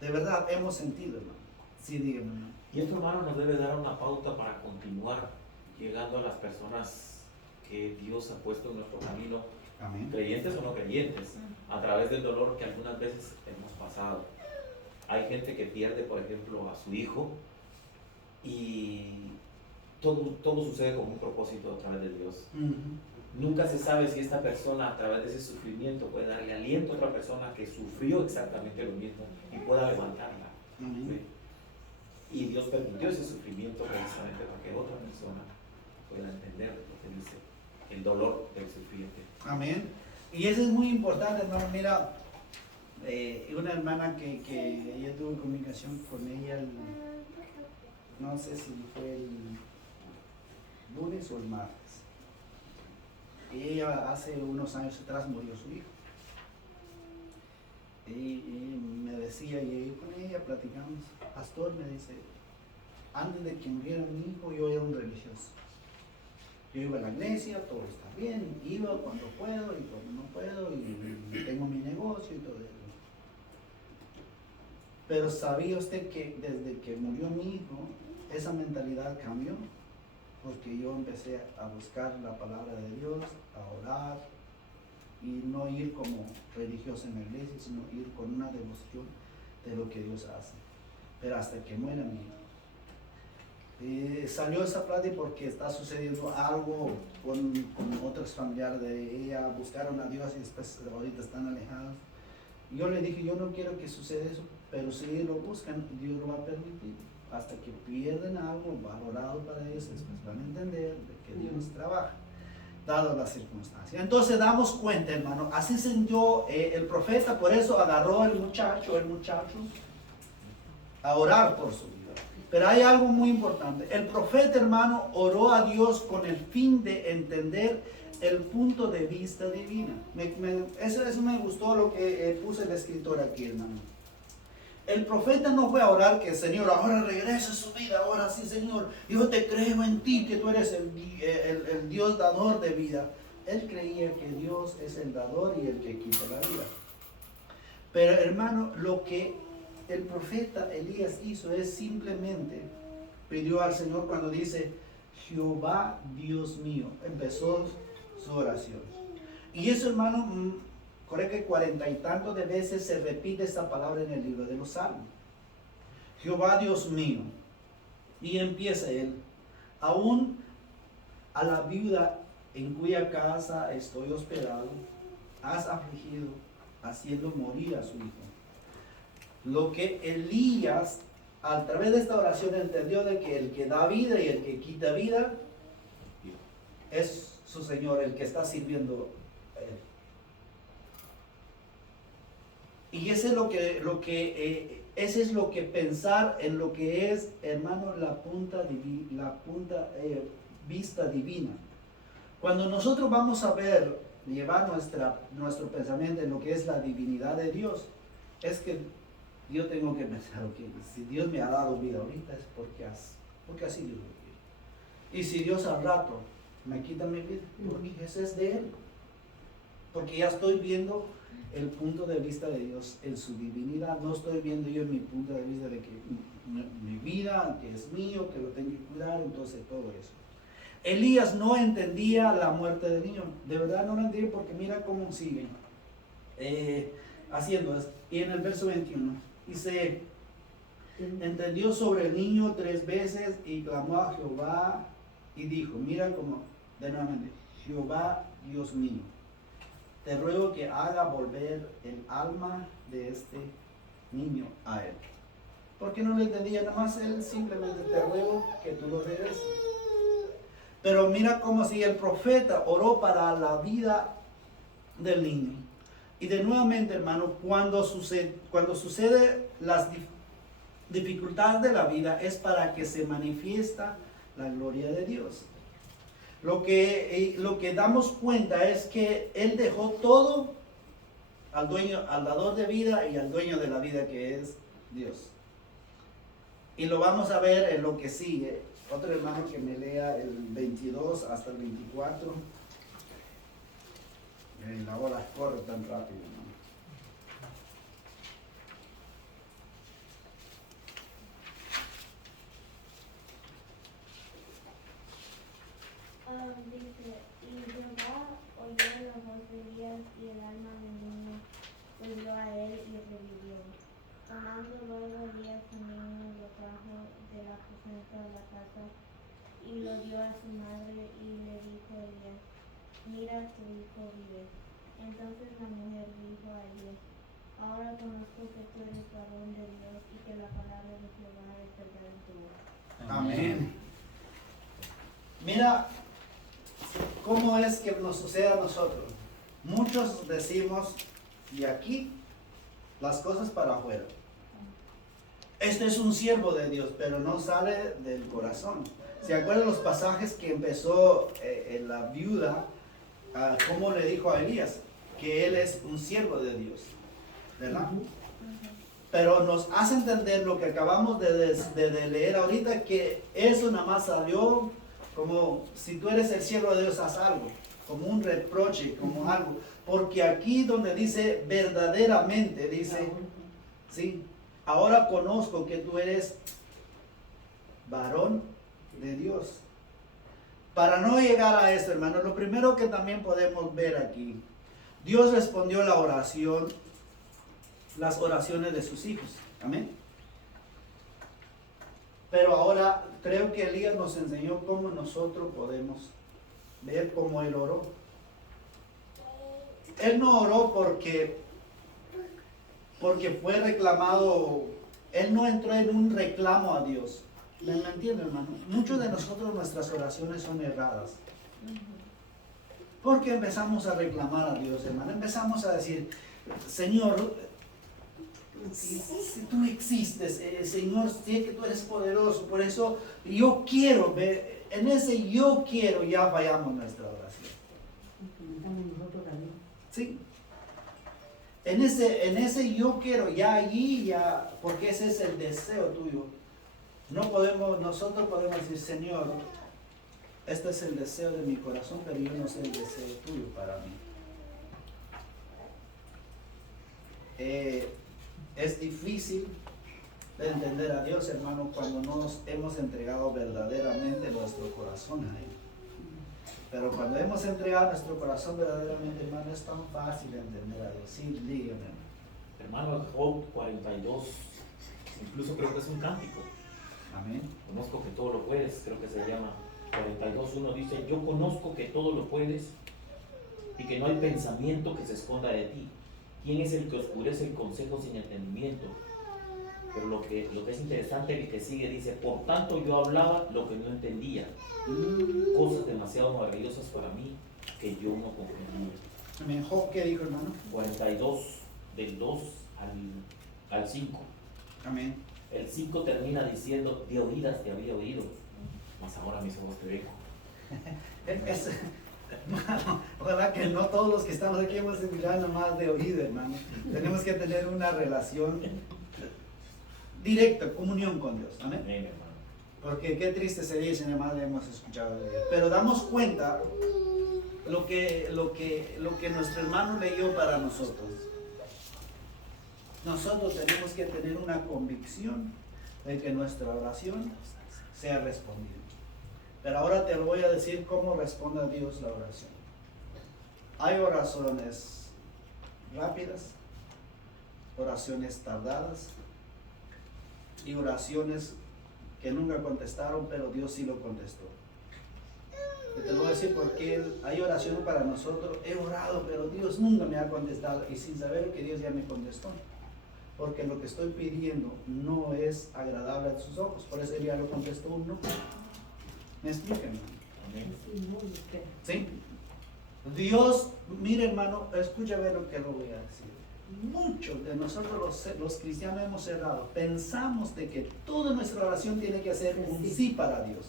De verdad, hemos sentido, hermano. Sí, dígame, hermano. Y esto, hermano, nos debe dar una pauta para continuar llegando a las personas que Dios ha puesto en nuestro camino, Amén. creyentes o no creyentes, a través del dolor que algunas veces hemos pasado. Hay gente que pierde, por ejemplo, a su hijo y todo sucede con un propósito a través de Dios. Nunca se sabe si esta persona a través de ese sufrimiento puede darle aliento a otra persona que sufrió exactamente lo mismo y pueda levantarla. Amén. ¿Sí? Y Dios permitió ese sufrimiento precisamente para que otra persona pueda entender lo que dice el dolor del sufriente. Amén. Y eso es muy importante, hermano. Mira, una hermana que yo tuve comunicación con ella, no sé si fue el lunes o el martes. Y ella hace unos años atrás murió su hijo. Y me decía, y con ella platicamos, pastor, me dice, antes de que muriera mi hijo yo era un religioso. Yo iba a la iglesia, todo está bien, iba cuando puedo y cuando no puedo, y tengo mi negocio y todo eso. Pero ¿sabía usted que desde que murió mi hijo, esa mentalidad cambió? Porque yo empecé a buscar la palabra de Dios, a orar, y no ir como religioso en la iglesia, sino ir con una devoción de lo que Dios hace. Pero hasta que muera mi hijo. Salió esa plática porque está sucediendo algo con otros familiares de ella, buscaron a Dios y después ahorita están alejados. Yo le dije, yo no quiero que suceda eso, pero si ellos lo buscan, Dios lo va a permitir. Hasta que pierden algo valorado para ellos, después van a entender de que Dios trabaja, dado las circunstancias. Entonces damos cuenta, hermano, así sintió el profeta, por eso agarró el muchacho a orar por su vida. Pero hay algo muy importante. El profeta, hermano, oró a Dios con el fin de entender el punto de vista divino. Eso me gustó lo que puso el escritor aquí, hermano. El profeta no fue a orar que, Señor, ahora regresa a su vida, ahora sí, Señor, yo te creo en ti, que tú eres el Dios dador de vida. Él creía que Dios es el dador y el que quita la vida. Pero, hermano, lo que el profeta Elías hizo es simplemente pidió al Señor cuando dice Jehová Dios mío, empezó su oración. Y eso, hermano, creo que 40 y tantos de veces se repite esa palabra en el libro de los Salmos. Jehová Dios mío. Y empieza él, aún a la viuda en cuya casa estoy hospedado, has afligido, haciendo morir a su hijo. Lo que Elías, a través de esta oración, entendió de que el que da vida y el que quita vida es su Señor, el que está sirviendo a él. Y ese es lo que pensar en lo que es, hermano, la punta vista divina. Cuando nosotros vamos a ver, llevar nuestro pensamiento en lo que es la divinidad de Dios, es que yo tengo que pensar, ok, si Dios me ha dado vida ahorita es porque así Dios lo quiere. Y si Dios al rato me quita mi vida, porque ese es de Él. Porque ya estoy viendo el punto de vista de Dios en su divinidad. No estoy viendo yo mi punto de vista de que mi vida, que es mío, que lo tengo que cuidar, entonces todo eso. Elías no entendía la muerte del niño. De verdad no lo entendía porque mira cómo sigue. haciendo eso. Y en el verso 21 dice, entendió sobre el niño 3 veces y clamó a Jehová y dijo, mira como de nuevamente, Jehová Dios mío, te ruego que haga volver el alma de este niño a él. Porque no le entendía nada más, él simplemente te ruego que tú lo regreses. Pero mira cómo si el profeta oró para la vida del niño. Y de nuevamente, hermano, cuando sucede las dificultades de la vida es para que se manifiesta la gloria de Dios. Lo que damos cuenta es que Él dejó todo al dueño, al dador de vida y al dueño de la vida, que es Dios. Y lo vamos a ver en lo que sigue. Otro hermano que me lea el 22 hasta el 24. La hora corre tan rápido, ¿no? Dice, y Jehová oyó la voz de Elías y el alma del niño volvió a él y revivió. Tomando luego Elías al niño, lo trajo del aposento de la casa y lo dio a su madre y le dijo a Elías, mira, tu hijo vive. Entonces la mujer dijo a Elías, ahora conozco que tú eres varón de Dios y que la palabra de Jehová es verdad en tu boca. Amén. Mira cómo es que nos sucede a nosotros. Muchos decimos, y aquí las cosas para afuera. Este es un siervo de Dios, pero no sale del corazón. ¿Se acuerdan los pasajes que empezó en la viuda? ¿Cómo le dijo a Elías? Que él es un siervo de Dios, ¿verdad? Pero nos hace entender lo que acabamos de leer ahorita, que eso nada más salió como si tú eres el siervo de Dios, haz algo, como un reproche, como algo. Porque aquí donde dice verdaderamente, dice, sí, ahora conozco que tú eres varón de Dios. Para no llegar a esto, hermano, lo primero que también podemos ver aquí, Dios respondió la oración, las oraciones de sus hijos. Amén. Pero ahora creo que Elías nos enseñó cómo nosotros podemos ver cómo él oró. Él no oró porque fue reclamado, él no entró en un reclamo a Dios. ¿Me entienden, hermano? Muchos de nosotros, nuestras oraciones son erradas. Porque empezamos a reclamar a Dios, hermano. Empezamos a decir, Señor, si tú existes, Señor, sé que tú eres poderoso, por eso yo quiero ver, en ese yo quiero ya fallamos nuestra oración. Sí. En ese yo quiero, ya allí, ya, porque ese es el deseo tuyo. Nosotros podemos decir, Señor, este es el deseo de mi corazón, pero yo no sé el deseo tuyo para mí. Es difícil de entender a Dios, hermano, cuando nos hemos entregado verdaderamente nuestro corazón a Él. Pero cuando hemos entregado nuestro corazón verdaderamente, hermano, es tan fácil de entender a Dios. Sí, dígame. Hermano, Job 42, incluso creo que es un cántico. Amén. Conozco que todo lo puedes, creo que se llama 42.1, dice, yo conozco que todo lo puedes y que no hay pensamiento que se esconda de ti. ¿Quién es el que oscurece el consejo sin entendimiento? Pero lo que es interesante, el que sigue dice, por tanto yo hablaba lo que no entendía, cosas demasiado maravillosas para mí que yo no comprendía. Amén. Job, ¿qué dijo, hermano? 42, del 2 al 5. Amén. El 5 termina diciendo, de oídas te había oído, mas ahora mis ojos te ven. Ojalá que no todos los que estamos aquí hemos escuchado nada más de oído, hermano. Tenemos que tener una relación directa, comunión con Dios. Amén. Amén, hermano. Porque qué triste sería si nada más hemos escuchado de Dios. Pero damos cuenta lo que nuestro hermano leyó para nosotros. Nosotros tenemos que tener una convicción de que nuestra oración sea respondida. Pero ahora te lo voy a decir cómo responde a Dios la oración. Hay oraciones rápidas oraciones tardadas y oraciones que nunca contestaron, pero Dios sí lo contestó. Y te lo voy a decir porque hay oraciones para nosotros, he orado, pero Dios nunca me ha contestado, y sin saber que Dios ya me contestó. Porque lo que estoy pidiendo no es agradable a sus ojos, por eso Él ya lo contestó un no. ¿Me explican? Amén. ¿Sí? Dios, mire hermano, escúchame lo que lo voy a decir. Muchos de nosotros los cristianos hemos cerrado. Pensamos de que toda nuestra oración tiene que ser un sí para Dios.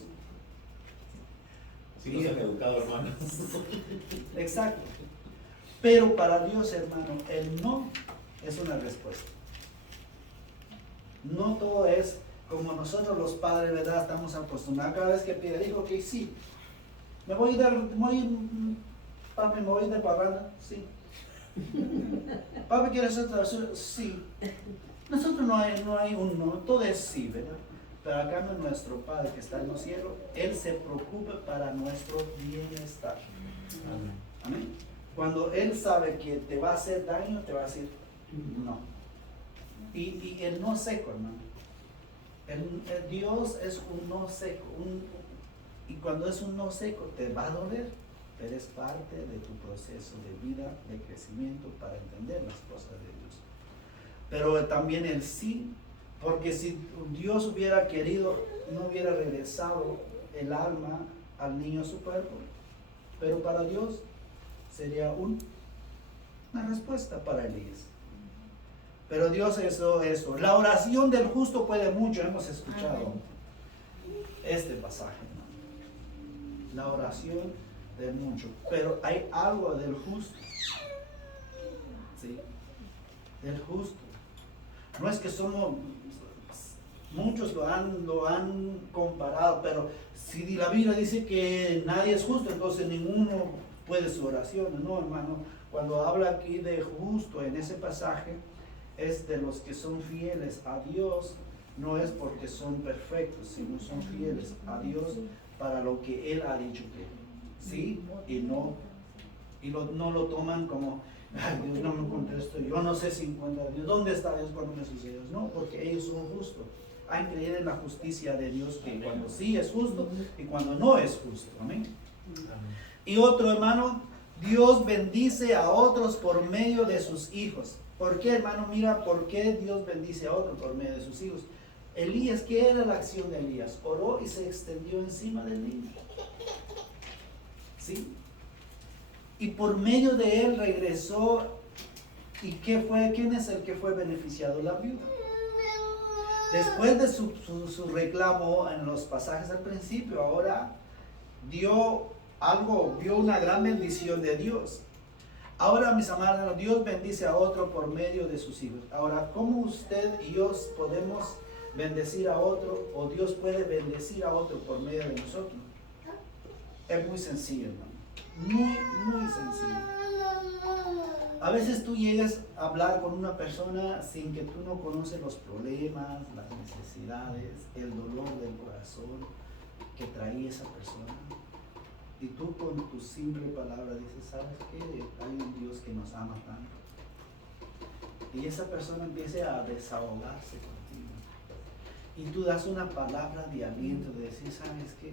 Sí, nos han educado, hermanos. Exacto. Pero para Dios, hermano, el no es una respuesta. No todo es como nosotros los padres, ¿verdad? Estamos acostumbrados. Cada vez que pide, digo que sí. Papi, me voy de parranda, sí. Papi, ¿quieres hacer travesura? Sí. Nosotros no hay un no, todo es sí, ¿verdad? Pero acá nuestro Padre que está en los cielos, Él se preocupa para nuestro bienestar. Amén. Cuando Él sabe que te va a hacer daño, te va a decir no. Y el no seco, hermano. El Dios es un no seco. Y cuando es un no seco, te va a doler, pero es parte de tu proceso de vida, de crecimiento, para entender las cosas de Dios. Pero también el sí, porque si Dios hubiera querido, no hubiera regresado el alma al niño a su cuerpo. Pero para Dios sería una respuesta para Elías. Pero Dios hizo eso. La oración del justo puede mucho. Hemos escuchado este pasaje, ¿no? La oración de mucho. Pero hay algo del justo. ¿Sí? Del justo. No es que somos... Muchos lo han comparado, pero si la Biblia dice que nadie es justo, entonces ninguno puede su oración. No, hermano. Cuando habla aquí de justo en ese pasaje, es de los que son fieles a Dios, no es porque son perfectos, sino son fieles a Dios para lo que Él ha dicho que sí y no. Y no lo toman como, ay, Dios no me contestó, yo no sé si encuentra a Dios, ¿dónde está Dios cuando me sucede? No, porque ellos son justos. Han creído en la justicia de Dios, que cuando sí es justo y cuando no es justo. Amén. Y otro, hermano, Dios bendice a otros por medio de sus hijos. ¿Por qué, hermano? Mira, ¿por qué Dios bendice a otros por medio de sus hijos? Elías, ¿qué era la acción de Elías? Oró y se extendió encima del niño. ¿Sí? Y por medio de él regresó. ¿Y quién es el que fue beneficiado? La viuda. Después de su reclamo en los pasajes al principio, ahora vio una gran bendición de Dios. Ahora, mis amados, Dios bendice a otro por medio de sus hijos. Ahora, ¿cómo usted y yo podemos bendecir a otro, o Dios puede bendecir a otro por medio de nosotros? Es muy sencillo, hermano. Muy, muy sencillo. A veces tú llegas a hablar con una persona sin que tú no conoces los problemas, las necesidades, el dolor del corazón que traía esa persona. Y tú con tu simple palabra dices, ¿sabes qué? Hay un Dios que nos ama tanto. Y esa persona empieza a desahogarse contigo. Y tú das una palabra de aliento, de decir, ¿sabes qué?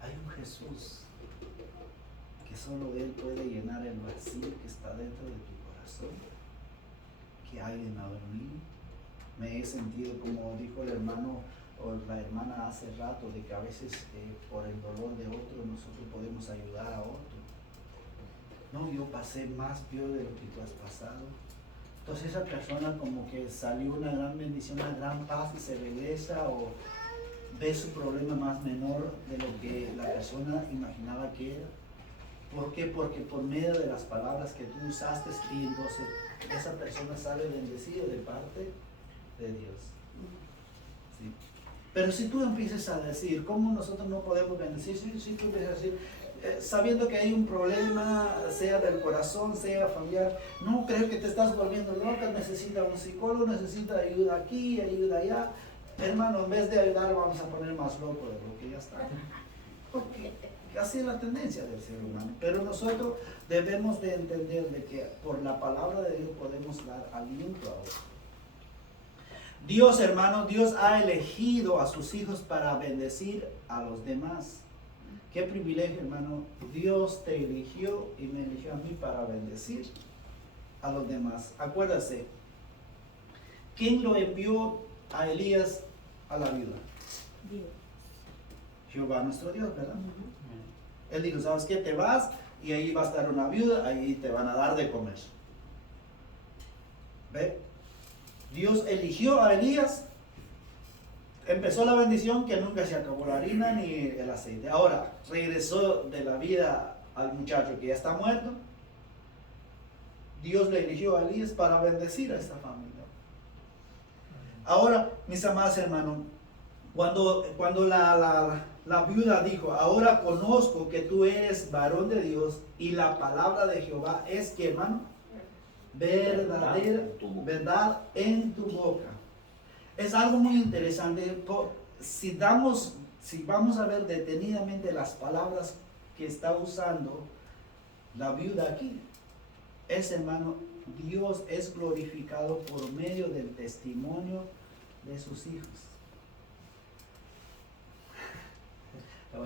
Hay un Jesús que solo Él puede llenar el vacío que está dentro de tu corazón, que ha llenado en mí. Me he sentido, como dijo el hermano o la hermana hace rato, de que a veces por el dolor de otro nosotros podemos ayudar a otro. No, yo pasé más peor de lo que tú has pasado. Entonces esa persona como que salió una gran bendición, una gran paz, y se regresa o ve su problema más menor de lo que la persona imaginaba que era. ¿Por qué? Porque por medio de las palabras que tú usaste, y entonces esa persona sale bendecida de parte de Dios. ¿Sí? Pero si tú empiezas a decir, ¿cómo nosotros no podemos bendecir? Si tú empiezas a decir, sabiendo que hay un problema, sea del corazón, sea familiar, no creo que te estás volviendo loca, necesita un psicólogo, necesita ayuda aquí, ayuda allá. Hermano, en vez de ayudar, vamos a poner más loco de lo que ya está. Porque así es la tendencia del ser humano. Pero nosotros debemos de entender de que por la palabra de Dios podemos dar aliento a otros. Dios, hermano, Dios ha elegido a sus hijos para bendecir a los demás. Qué privilegio, hermano. Dios te eligió y me eligió a mí para bendecir a los demás. Acuérdase, ¿quién lo envió a Elías a la viuda? Dios. Jehová nuestro Dios, ¿verdad? Él dijo, ¿sabes qué? Te vas y ahí va a estar una viuda, ahí te van a dar de comer. ¿Ve? Dios eligió a Elías, empezó la bendición que nunca se acabó la harina ni el aceite. Ahora, regresó de la vida al muchacho que ya está muerto. Dios le eligió a Elías para bendecir a esta familia. Ahora, mis amados hermanos, cuando la viuda dijo, ahora conozco que tú eres varón de Dios y la palabra de Jehová es que, hermano, verdad en tu boca. Es algo muy interesante. Si vamos a ver detenidamente las palabras que está usando la viuda aquí, es, hermano, Dios es glorificado por medio del testimonio de sus hijos. No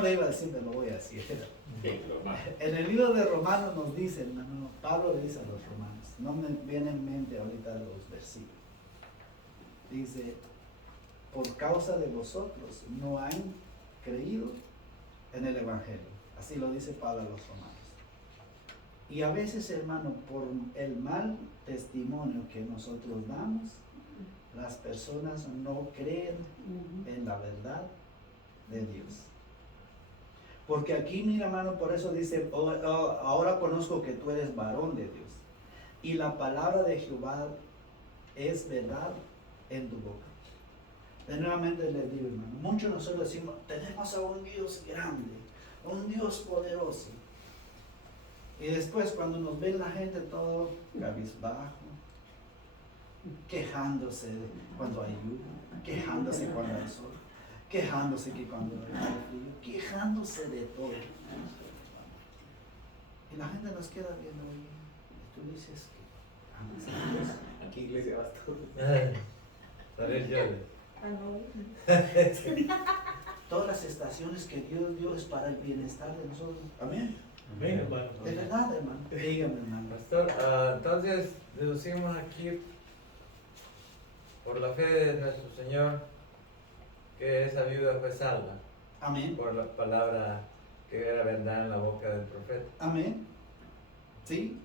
le iba a decir, pero lo voy a decir. En el libro de Romanos nos dice, hermano, Pablo le dice a los romanos, no me viene en mente ahorita los versículos. Dice, por causa de vosotros no han creído en el Evangelio. Así lo dice Pablo a los romanos. Y a veces, hermano, por el mal testimonio que nosotros damos, las personas no creen en la verdad de Dios. Porque aquí, mira, hermano, por eso dice, ahora conozco que tú eres varón de Dios. Y la palabra de Jehová es verdad en tu boca. De nuevamente les digo, hermano, muchos de nosotros decimos, tenemos a un Dios grande, un Dios poderoso. Y después cuando nos ven la gente todo cabizbajo, quejándose cuando hay lluvia, quejándose cuando hay sol, quejándose que cuando hay frío, quejándose de todo. Y la gente nos queda viendo, oye, y tú dices que amas a Dios. ¿A qué iglesia vas tú? Para el yo. Todas las estaciones que Dios dio es para el bienestar de nosotros. Amén. Amén, hermano. De verdad, hermano. Dígame, hermano. Pastor, entonces deducimos aquí, por la fe de nuestro Señor, que esa viuda fue salva, Amén. por la palabra que era verdad en la boca del profeta. Amén. ¿Sí?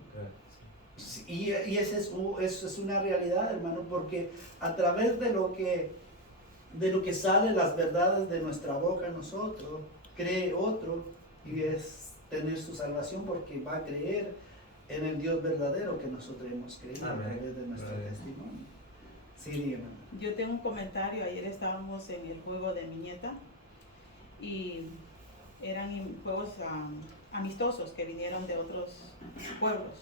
Sí, y esa es una realidad, hermano, porque a través de lo que salen las verdades de nuestra boca, nosotros cree otro y es tener su salvación porque va a creer en el Dios verdadero que nosotros hemos creído. Amén. A través de nuestro testimonio. Sí, dígame. Yo tengo un comentario. Ayer estábamos en el juego de mi nieta y eran juegos amistosos que vinieron de otros pueblos.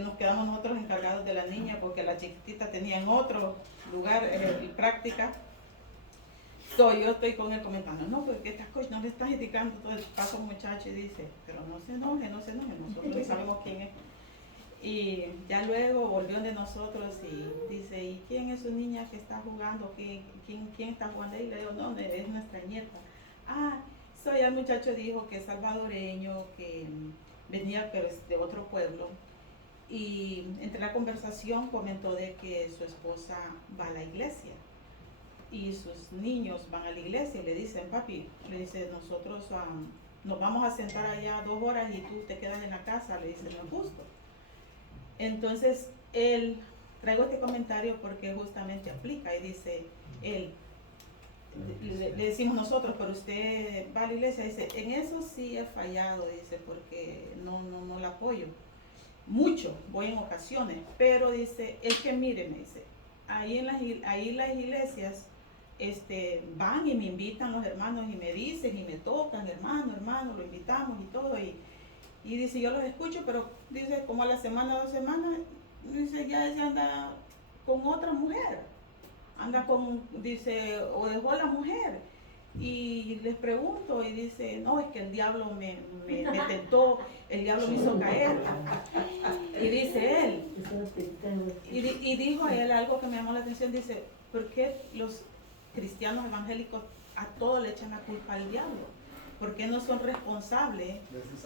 Nos quedamos nosotros encargados de la niña porque la chiquitita tenía en otro lugar práctica. Yo estoy con él comentando, no, porque estas cosas no le estás indicando. Entonces pasa un muchacho y dice, pero no se enoje, nosotros sabemos quién es. Y ya luego volvió de nosotros y dice, ¿y quién es su niña que está jugando? ¿Quién está jugando ahí? Le digo, no, es nuestra nieta. El muchacho dijo que es salvadoreño, que venía pero es de otro pueblo. Y entre la conversación comentó de que su esposa va a la iglesia y sus niños van a la iglesia y le dicen, papi, le dice, nosotros nos vamos a sentar allá 2 horas y tú te quedas en la casa, le dice, no es justo. Entonces, traigo este comentario porque justamente aplica y dice, le decimos nosotros, pero usted va a la iglesia, dice, en eso sí he fallado, dice, porque no la apoyo. Mucho, voy en ocasiones, pero dice, es que mire, me dice, ahí las iglesias van y me invitan los hermanos y me dicen y me tocan, hermano, lo invitamos y todo, y dice, yo los escucho, pero dice, como a la semana, 2 semanas, dice, ya se anda con otra mujer. anda dice, o dejó a la mujer. Y les pregunto y dice, no, es que el diablo me tentó, el diablo me hizo caer. Y dice él, y dijo él algo que me llamó la atención, dice, ¿por qué los cristianos evangélicos a todo le echan la culpa al diablo? ¿Por qué no son responsables?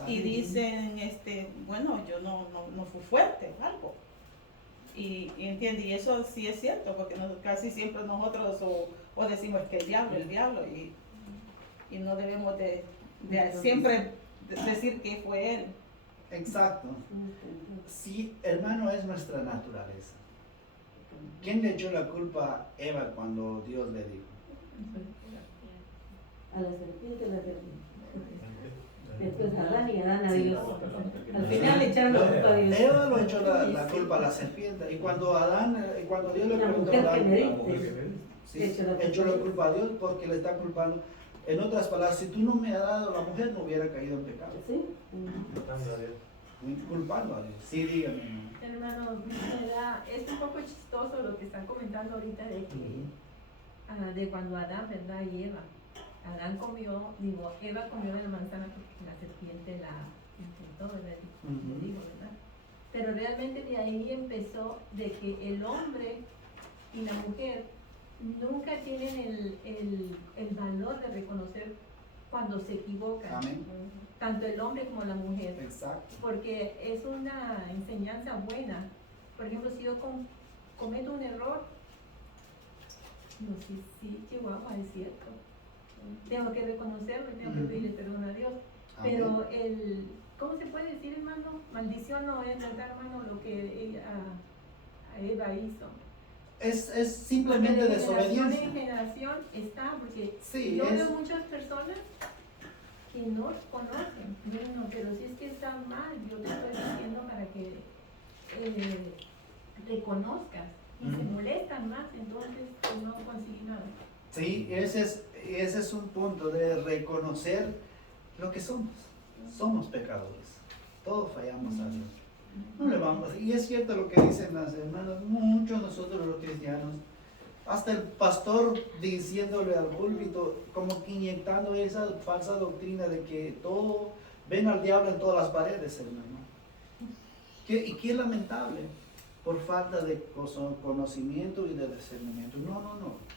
Y dicen, bueno, yo no fui fuerte o algo. Y entiende, y eso sí es cierto, porque casi siempre nosotros o decimos que el diablo, y no debemos de siempre decir que fue él. Exacto. Sí, hermano, es nuestra naturaleza. ¿Quién le echó la culpa a Eva cuando Dios le dijo? A la serpiente, Después Adán y Adán a Dios. Al final le echaron la culpa a Dios. Eva lo echó la culpa a la serpiente. Y cuando Dios le La preguntó a mujer que Adán, me diste. sí, echó la culpa a Dios porque le está culpando. En otras palabras, si tú no me has dado, la mujer no hubiera caído en pecado. ¿Sí? Culpando a Dios. Culpando a Dios. Sí, dígame. Hermano, es un poco chistoso lo que están comentando ahorita de que de cuando Adán, ¿verdad? Y Eva. Eva comió de la manzana porque la serpiente la intentó, ¿verdad? Le dijo, ¿verdad? Pero realmente de ahí empezó de que el hombre y la mujer nunca tienen el valor de reconocer cuando se equivocan. Amén. Tanto el hombre como la mujer. Exacto. Porque es una enseñanza buena. Por ejemplo, si yo cometo un error, no sé si Chihuahua es cierto. Tengo que reconocerlo y tengo que pedirle perdón a Dios. Amén. Pero ¿cómo se puede decir, hermano? Maldición no es, ¿verdad, hermano? Lo que Eva hizo. Es simplemente Porque de generación desobediencia. en generación está, porque Sí, yo veo muchas personas que no conocen. Bueno, pero si es que está mal, yo te estoy diciendo para que reconozcas y se molestan más, entonces pues, no consiguen nada. Sí, ese es un punto de reconocer lo que somos. Somos pecadores. Todos fallamos a Dios. No le vamos. Y es cierto lo que dicen las hermanas, muchos nosotros los cristianos, hasta el pastor diciéndole al púlpito, como que inyectando esa falsa doctrina de que todo, ven al diablo en todas las paredes, hermano. Y qué lamentable, por falta de conocimiento y de discernimiento. No.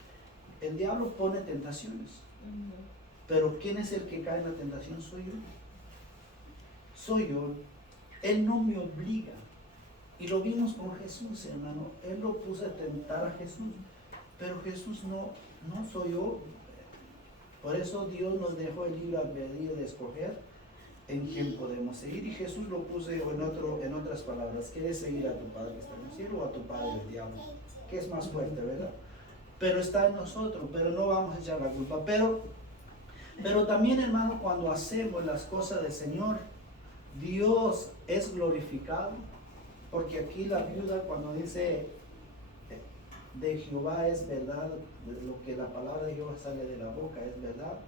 El diablo pone tentaciones. Pero ¿quién es el que cae en la tentación? Soy yo. Soy yo. Él no me obliga. Y lo vimos con Jesús, hermano. Él lo puso a tentar a Jesús. Pero Jesús no soy yo. Por eso Dios nos dejó el libre albedrío de escoger en quién podemos seguir. Y Jesús lo puso en otras palabras. ¿Quieres seguir a tu Padre que está en el cielo o a tu Padre del diablo? Que es más fuerte, ¿verdad? Pero está en nosotros, pero no vamos a echar la culpa. Pero también, hermano, cuando hacemos las cosas del Señor, Dios es glorificado, porque aquí la viuda cuando dice de Jehová es verdad, lo que la palabra de Jehová sale de la boca es verdad,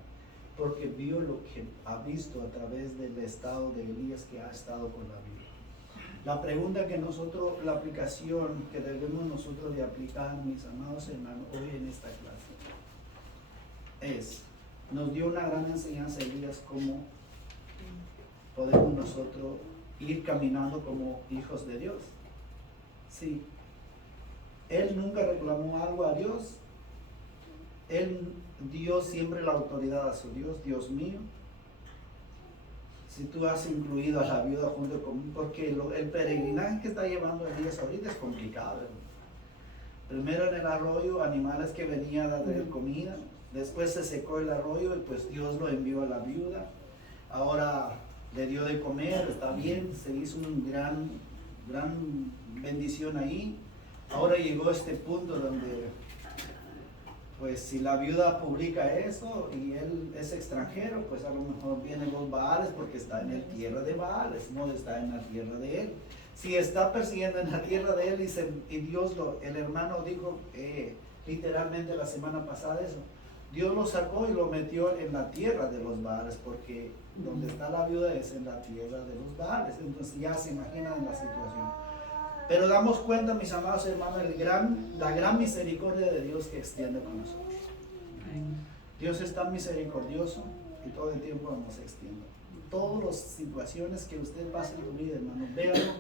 porque vio lo que ha visto a través del estado de Elías que ha estado con la viuda. La pregunta que la aplicación que debemos nosotros de aplicar, mis amados hermanos, hoy en esta clase, nos dio una gran enseñanza Elías cómo podemos nosotros ir caminando como hijos de Dios. Sí, él nunca reclamó algo a Dios, él dio siempre la autoridad a su Dios, Dios mío. Si tú has incluido a la viuda junto conmigo, porque el peregrinaje que está llevando Elías ahorita es complicado. Primero en el arroyo, animales que venían a traer comida, después se secó el arroyo y pues Dios lo envió a la viuda. Ahora le dio de comer, está bien, se hizo un gran bendición ahí. Ahora llegó este punto donde pues si la viuda publica eso y él es extranjero, pues a lo mejor vienen los Baales porque está en la tierra de Baales, no está en la tierra de él. Si está persiguiendo en la tierra de él y Dios el hermano dijo literalmente la semana pasada eso, Dios lo sacó y lo metió en la tierra de los Baales, porque donde está la viuda es en la tierra de los Baales. Entonces ya se imaginan la situación. Pero damos cuenta, mis amados hermanos, la gran misericordia de Dios que extiende con nosotros. Dios es tan misericordioso y todo el tiempo nos extiende. Todas las situaciones que usted pase en tu vida, hermano, véalo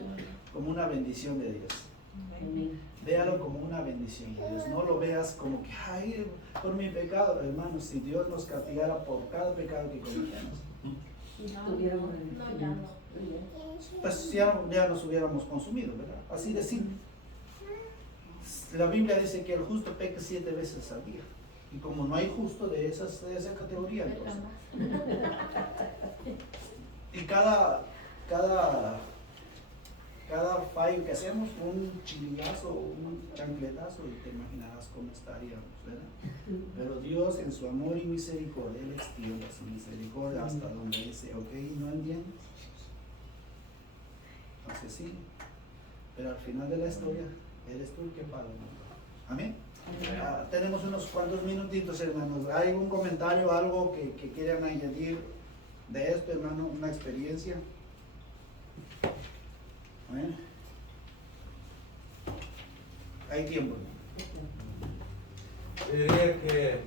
como una bendición de Dios. Véalo como una bendición de Dios. No lo veas como que, ay, por mi pecado, hermano. Si Dios nos castigara por cada pecado que cometemos, pues ya nos hubiéramos consumido, ¿verdad? Así de simple. La Biblia dice que el justo peca 7 veces al día. Y como no hay justo de esa categoría, entonces. Y cada fallo que hacemos, un chilillazo, un chancletazo, y te imaginarás cómo estaríamos, ¿verdad? Pero Dios en su amor y misericordia, Él extiende su misericordia hasta donde dice, ok, no entiendes. Entonces sí, pero al final de la historia, eres tú el que paga. Amén. Tenemos unos cuantos minutitos, hermanos. ¿Hay algún comentario, algo que quieran añadir de esto, hermano? ¿Una experiencia? ¿Eh? Hay tiempo. Yo diría que el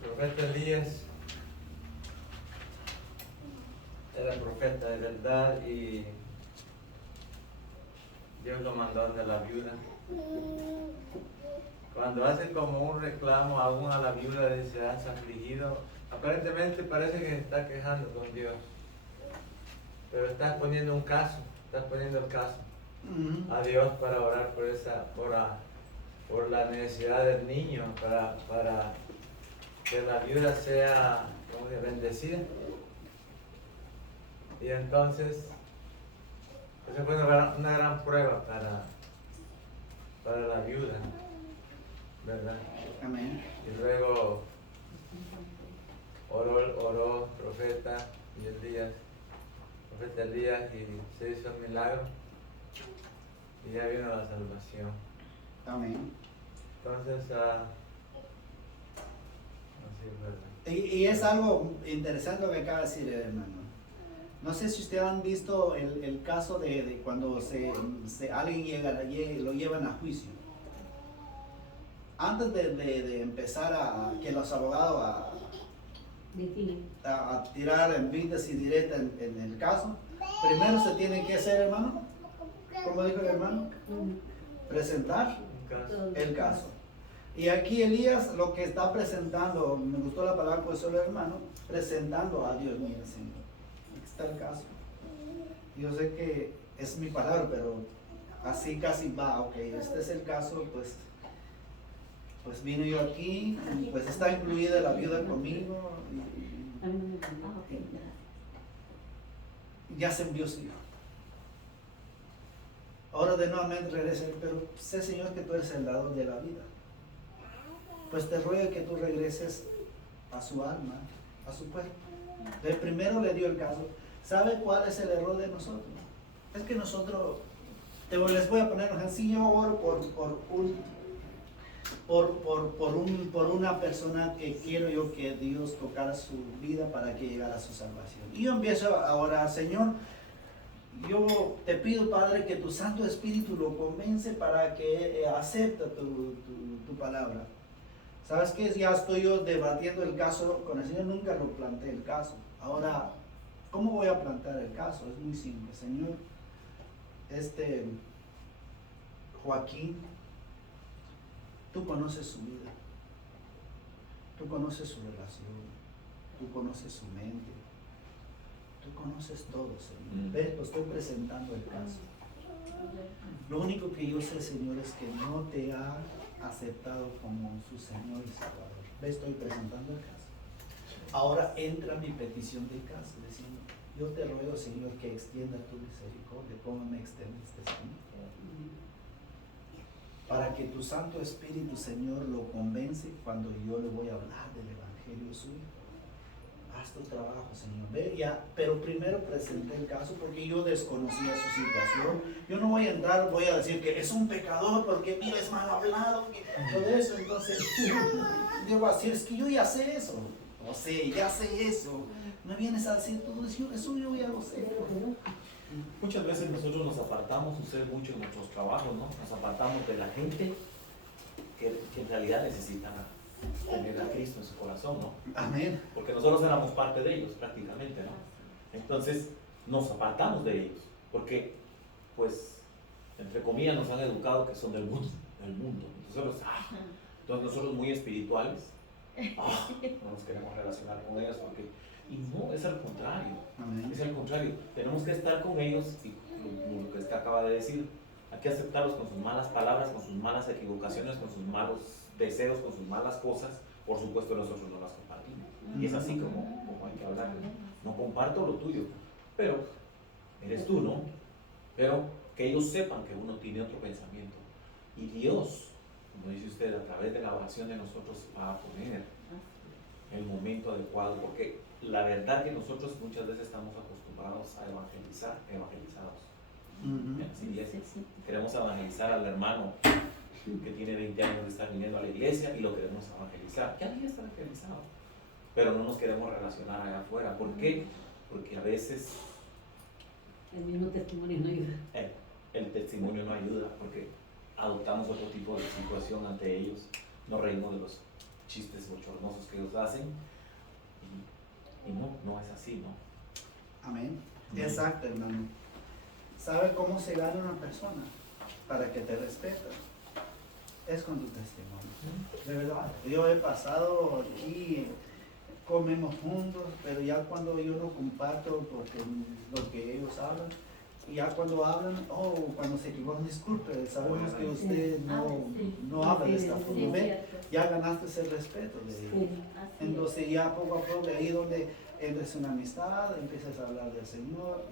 profeta Elías era profeta de verdad y Dios lo mandó a la viuda. Cuando hace como un reclamo aún a la viuda, dice, has afligido, aparentemente parece que se está quejando con Dios, pero estás poniendo un caso, estás poniendo el caso a Dios para orar por la necesidad del niño, para que la viuda sea bendecida. Y entonces, esa fue una gran prueba para la viuda, ¿verdad? Amén. Y luego oró profeta Elías, y se hizo el milagro y ya vino la salvación. Amén. Entonces, así es verdad. Y es algo interesante lo que acaba de decir, hermano. No sé si ustedes han visto el caso de cuando alguien lo llevan a juicio. Antes de empezar que los abogados a tirar en vidas y directas en el caso, primero se tiene que hacer, hermano, como dijo el hermano, presentar el caso. Y aquí Elías lo que está presentando, me gustó la palabra que usó el hermano, presentando a Dios, mira, Señor, aquí está el caso. Yo sé que es mi palabra, pero así casi va, ok, este es el caso, pues vino yo aquí, pues está incluida la viuda conmigo, y ya se envió su hijo. Ahora de nuevamente regresa, pero sé, Señor, que tú eres el dador de la vida. Pues te ruego que tú regreses a su alma, a su cuerpo. El primero le dio el caso. ¿Sabe cuál es el error de nosotros? Es que nosotros, les voy a poner un ejemplo. Si yo oro por una persona que quiero yo que Dios tocara su vida para que llegara a su salvación. Y yo empiezo a orar, Señor, yo te pido, Padre, que tu Santo Espíritu lo convence para que acepte tu palabra. ¿Sabes qué? Ya estoy yo debatiendo el caso con el Señor, nunca lo planteé el caso. Ahora, ¿cómo voy a plantear el caso? Es muy simple, Señor. Joaquín, tú conoces su vida, tú conoces su relación, tú conoces su mente, tú conoces todo, Señor. ¿Ves? Lo estoy presentando el caso. Lo único que yo sé, Señor, es que no te ha aceptado como su Señor y Salvador. ¿Ves? Estoy presentando el caso. Ahora entra mi petición del caso, diciendo, yo te ruego, Señor, que extienda tu misericordia, como me extendiste, Señor. Para que tu Santo Espíritu, Señor, lo convence cuando yo le voy a hablar del Evangelio suyo. Haz tu trabajo, Señor. Ve, ya, pero primero presenté el caso porque yo desconocía su situación. Yo no voy a entrar, voy a decir que es un pecador porque mira, es mal hablado, todo eso. Entonces, yo voy a decir, es que yo ya sé eso. O sea, ya sé eso. Me vienes a decir todo eso, yo ya lo sé. Muchas veces nosotros nos apartamos, sucede mucho en nuestros trabajos, ¿no? Nos apartamos de la gente que en realidad necesita tener a Cristo en su corazón, ¿no? Amén. Porque nosotros éramos parte de ellos prácticamente, ¿no? Entonces nos apartamos de ellos, porque, pues, entre comillas nos han educado que son del mundo. Entonces nosotros muy espirituales, no nos queremos relacionar con ellos porque, y no, es al contrario. Amén. Es al contrario, tenemos que estar con ellos y lo que usted acaba de decir, hay que aceptarlos con sus malas palabras, con sus malas equivocaciones, con sus malos deseos, con sus malas cosas. Por supuesto nosotros no las compartimos. Y es así como hay que hablar. No comparto lo tuyo, pero eres tú, ¿no? Pero que ellos sepan que uno tiene otro pensamiento. Y Dios, como dice usted, a través de la oración de nosotros va a poner el momento adecuado, porque la verdad que nosotros muchas veces estamos acostumbrados a evangelizados en las iglesias. Queremos evangelizar al hermano que tiene 20 años de estar viniendo a la iglesia y lo queremos evangelizar. Ya está evangelizado, pero no nos queremos relacionar allá afuera. ¿Por qué? Porque a veces El mismo testimonio no ayuda. el testimonio no ayuda, porque adoptamos otro tipo de situación ante ellos, nos reímos de los chistes bochornosos que ellos hacen y no es así, ¿no? Amén. Exacto, hermano. ¿Sabe cómo se gana una persona para que te respete? Es con tu testimonio. De verdad. Yo he pasado y comemos juntos, pero ya cuando yo no comparto porque lo que ellos hablan, y ya cuando hablan, cuando se equivocan, disculpe, sabemos que usted no habla de esta forma. ¿Ve? Ya ganaste ese respeto de ellos. Entonces ya poco a poco, ahí donde entres en una amistad, empiezas a hablar del Señor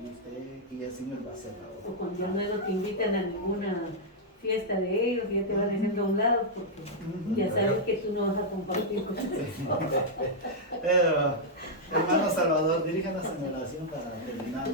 y el Señor va a hacer la obra. O cuando no te invitan a ninguna fiesta de ellos, ya te van diciendo a un lado porque ya sabes que tú no vas a compartir con ellos. Pero, hermano Salvador, diríjanos en oración para terminar.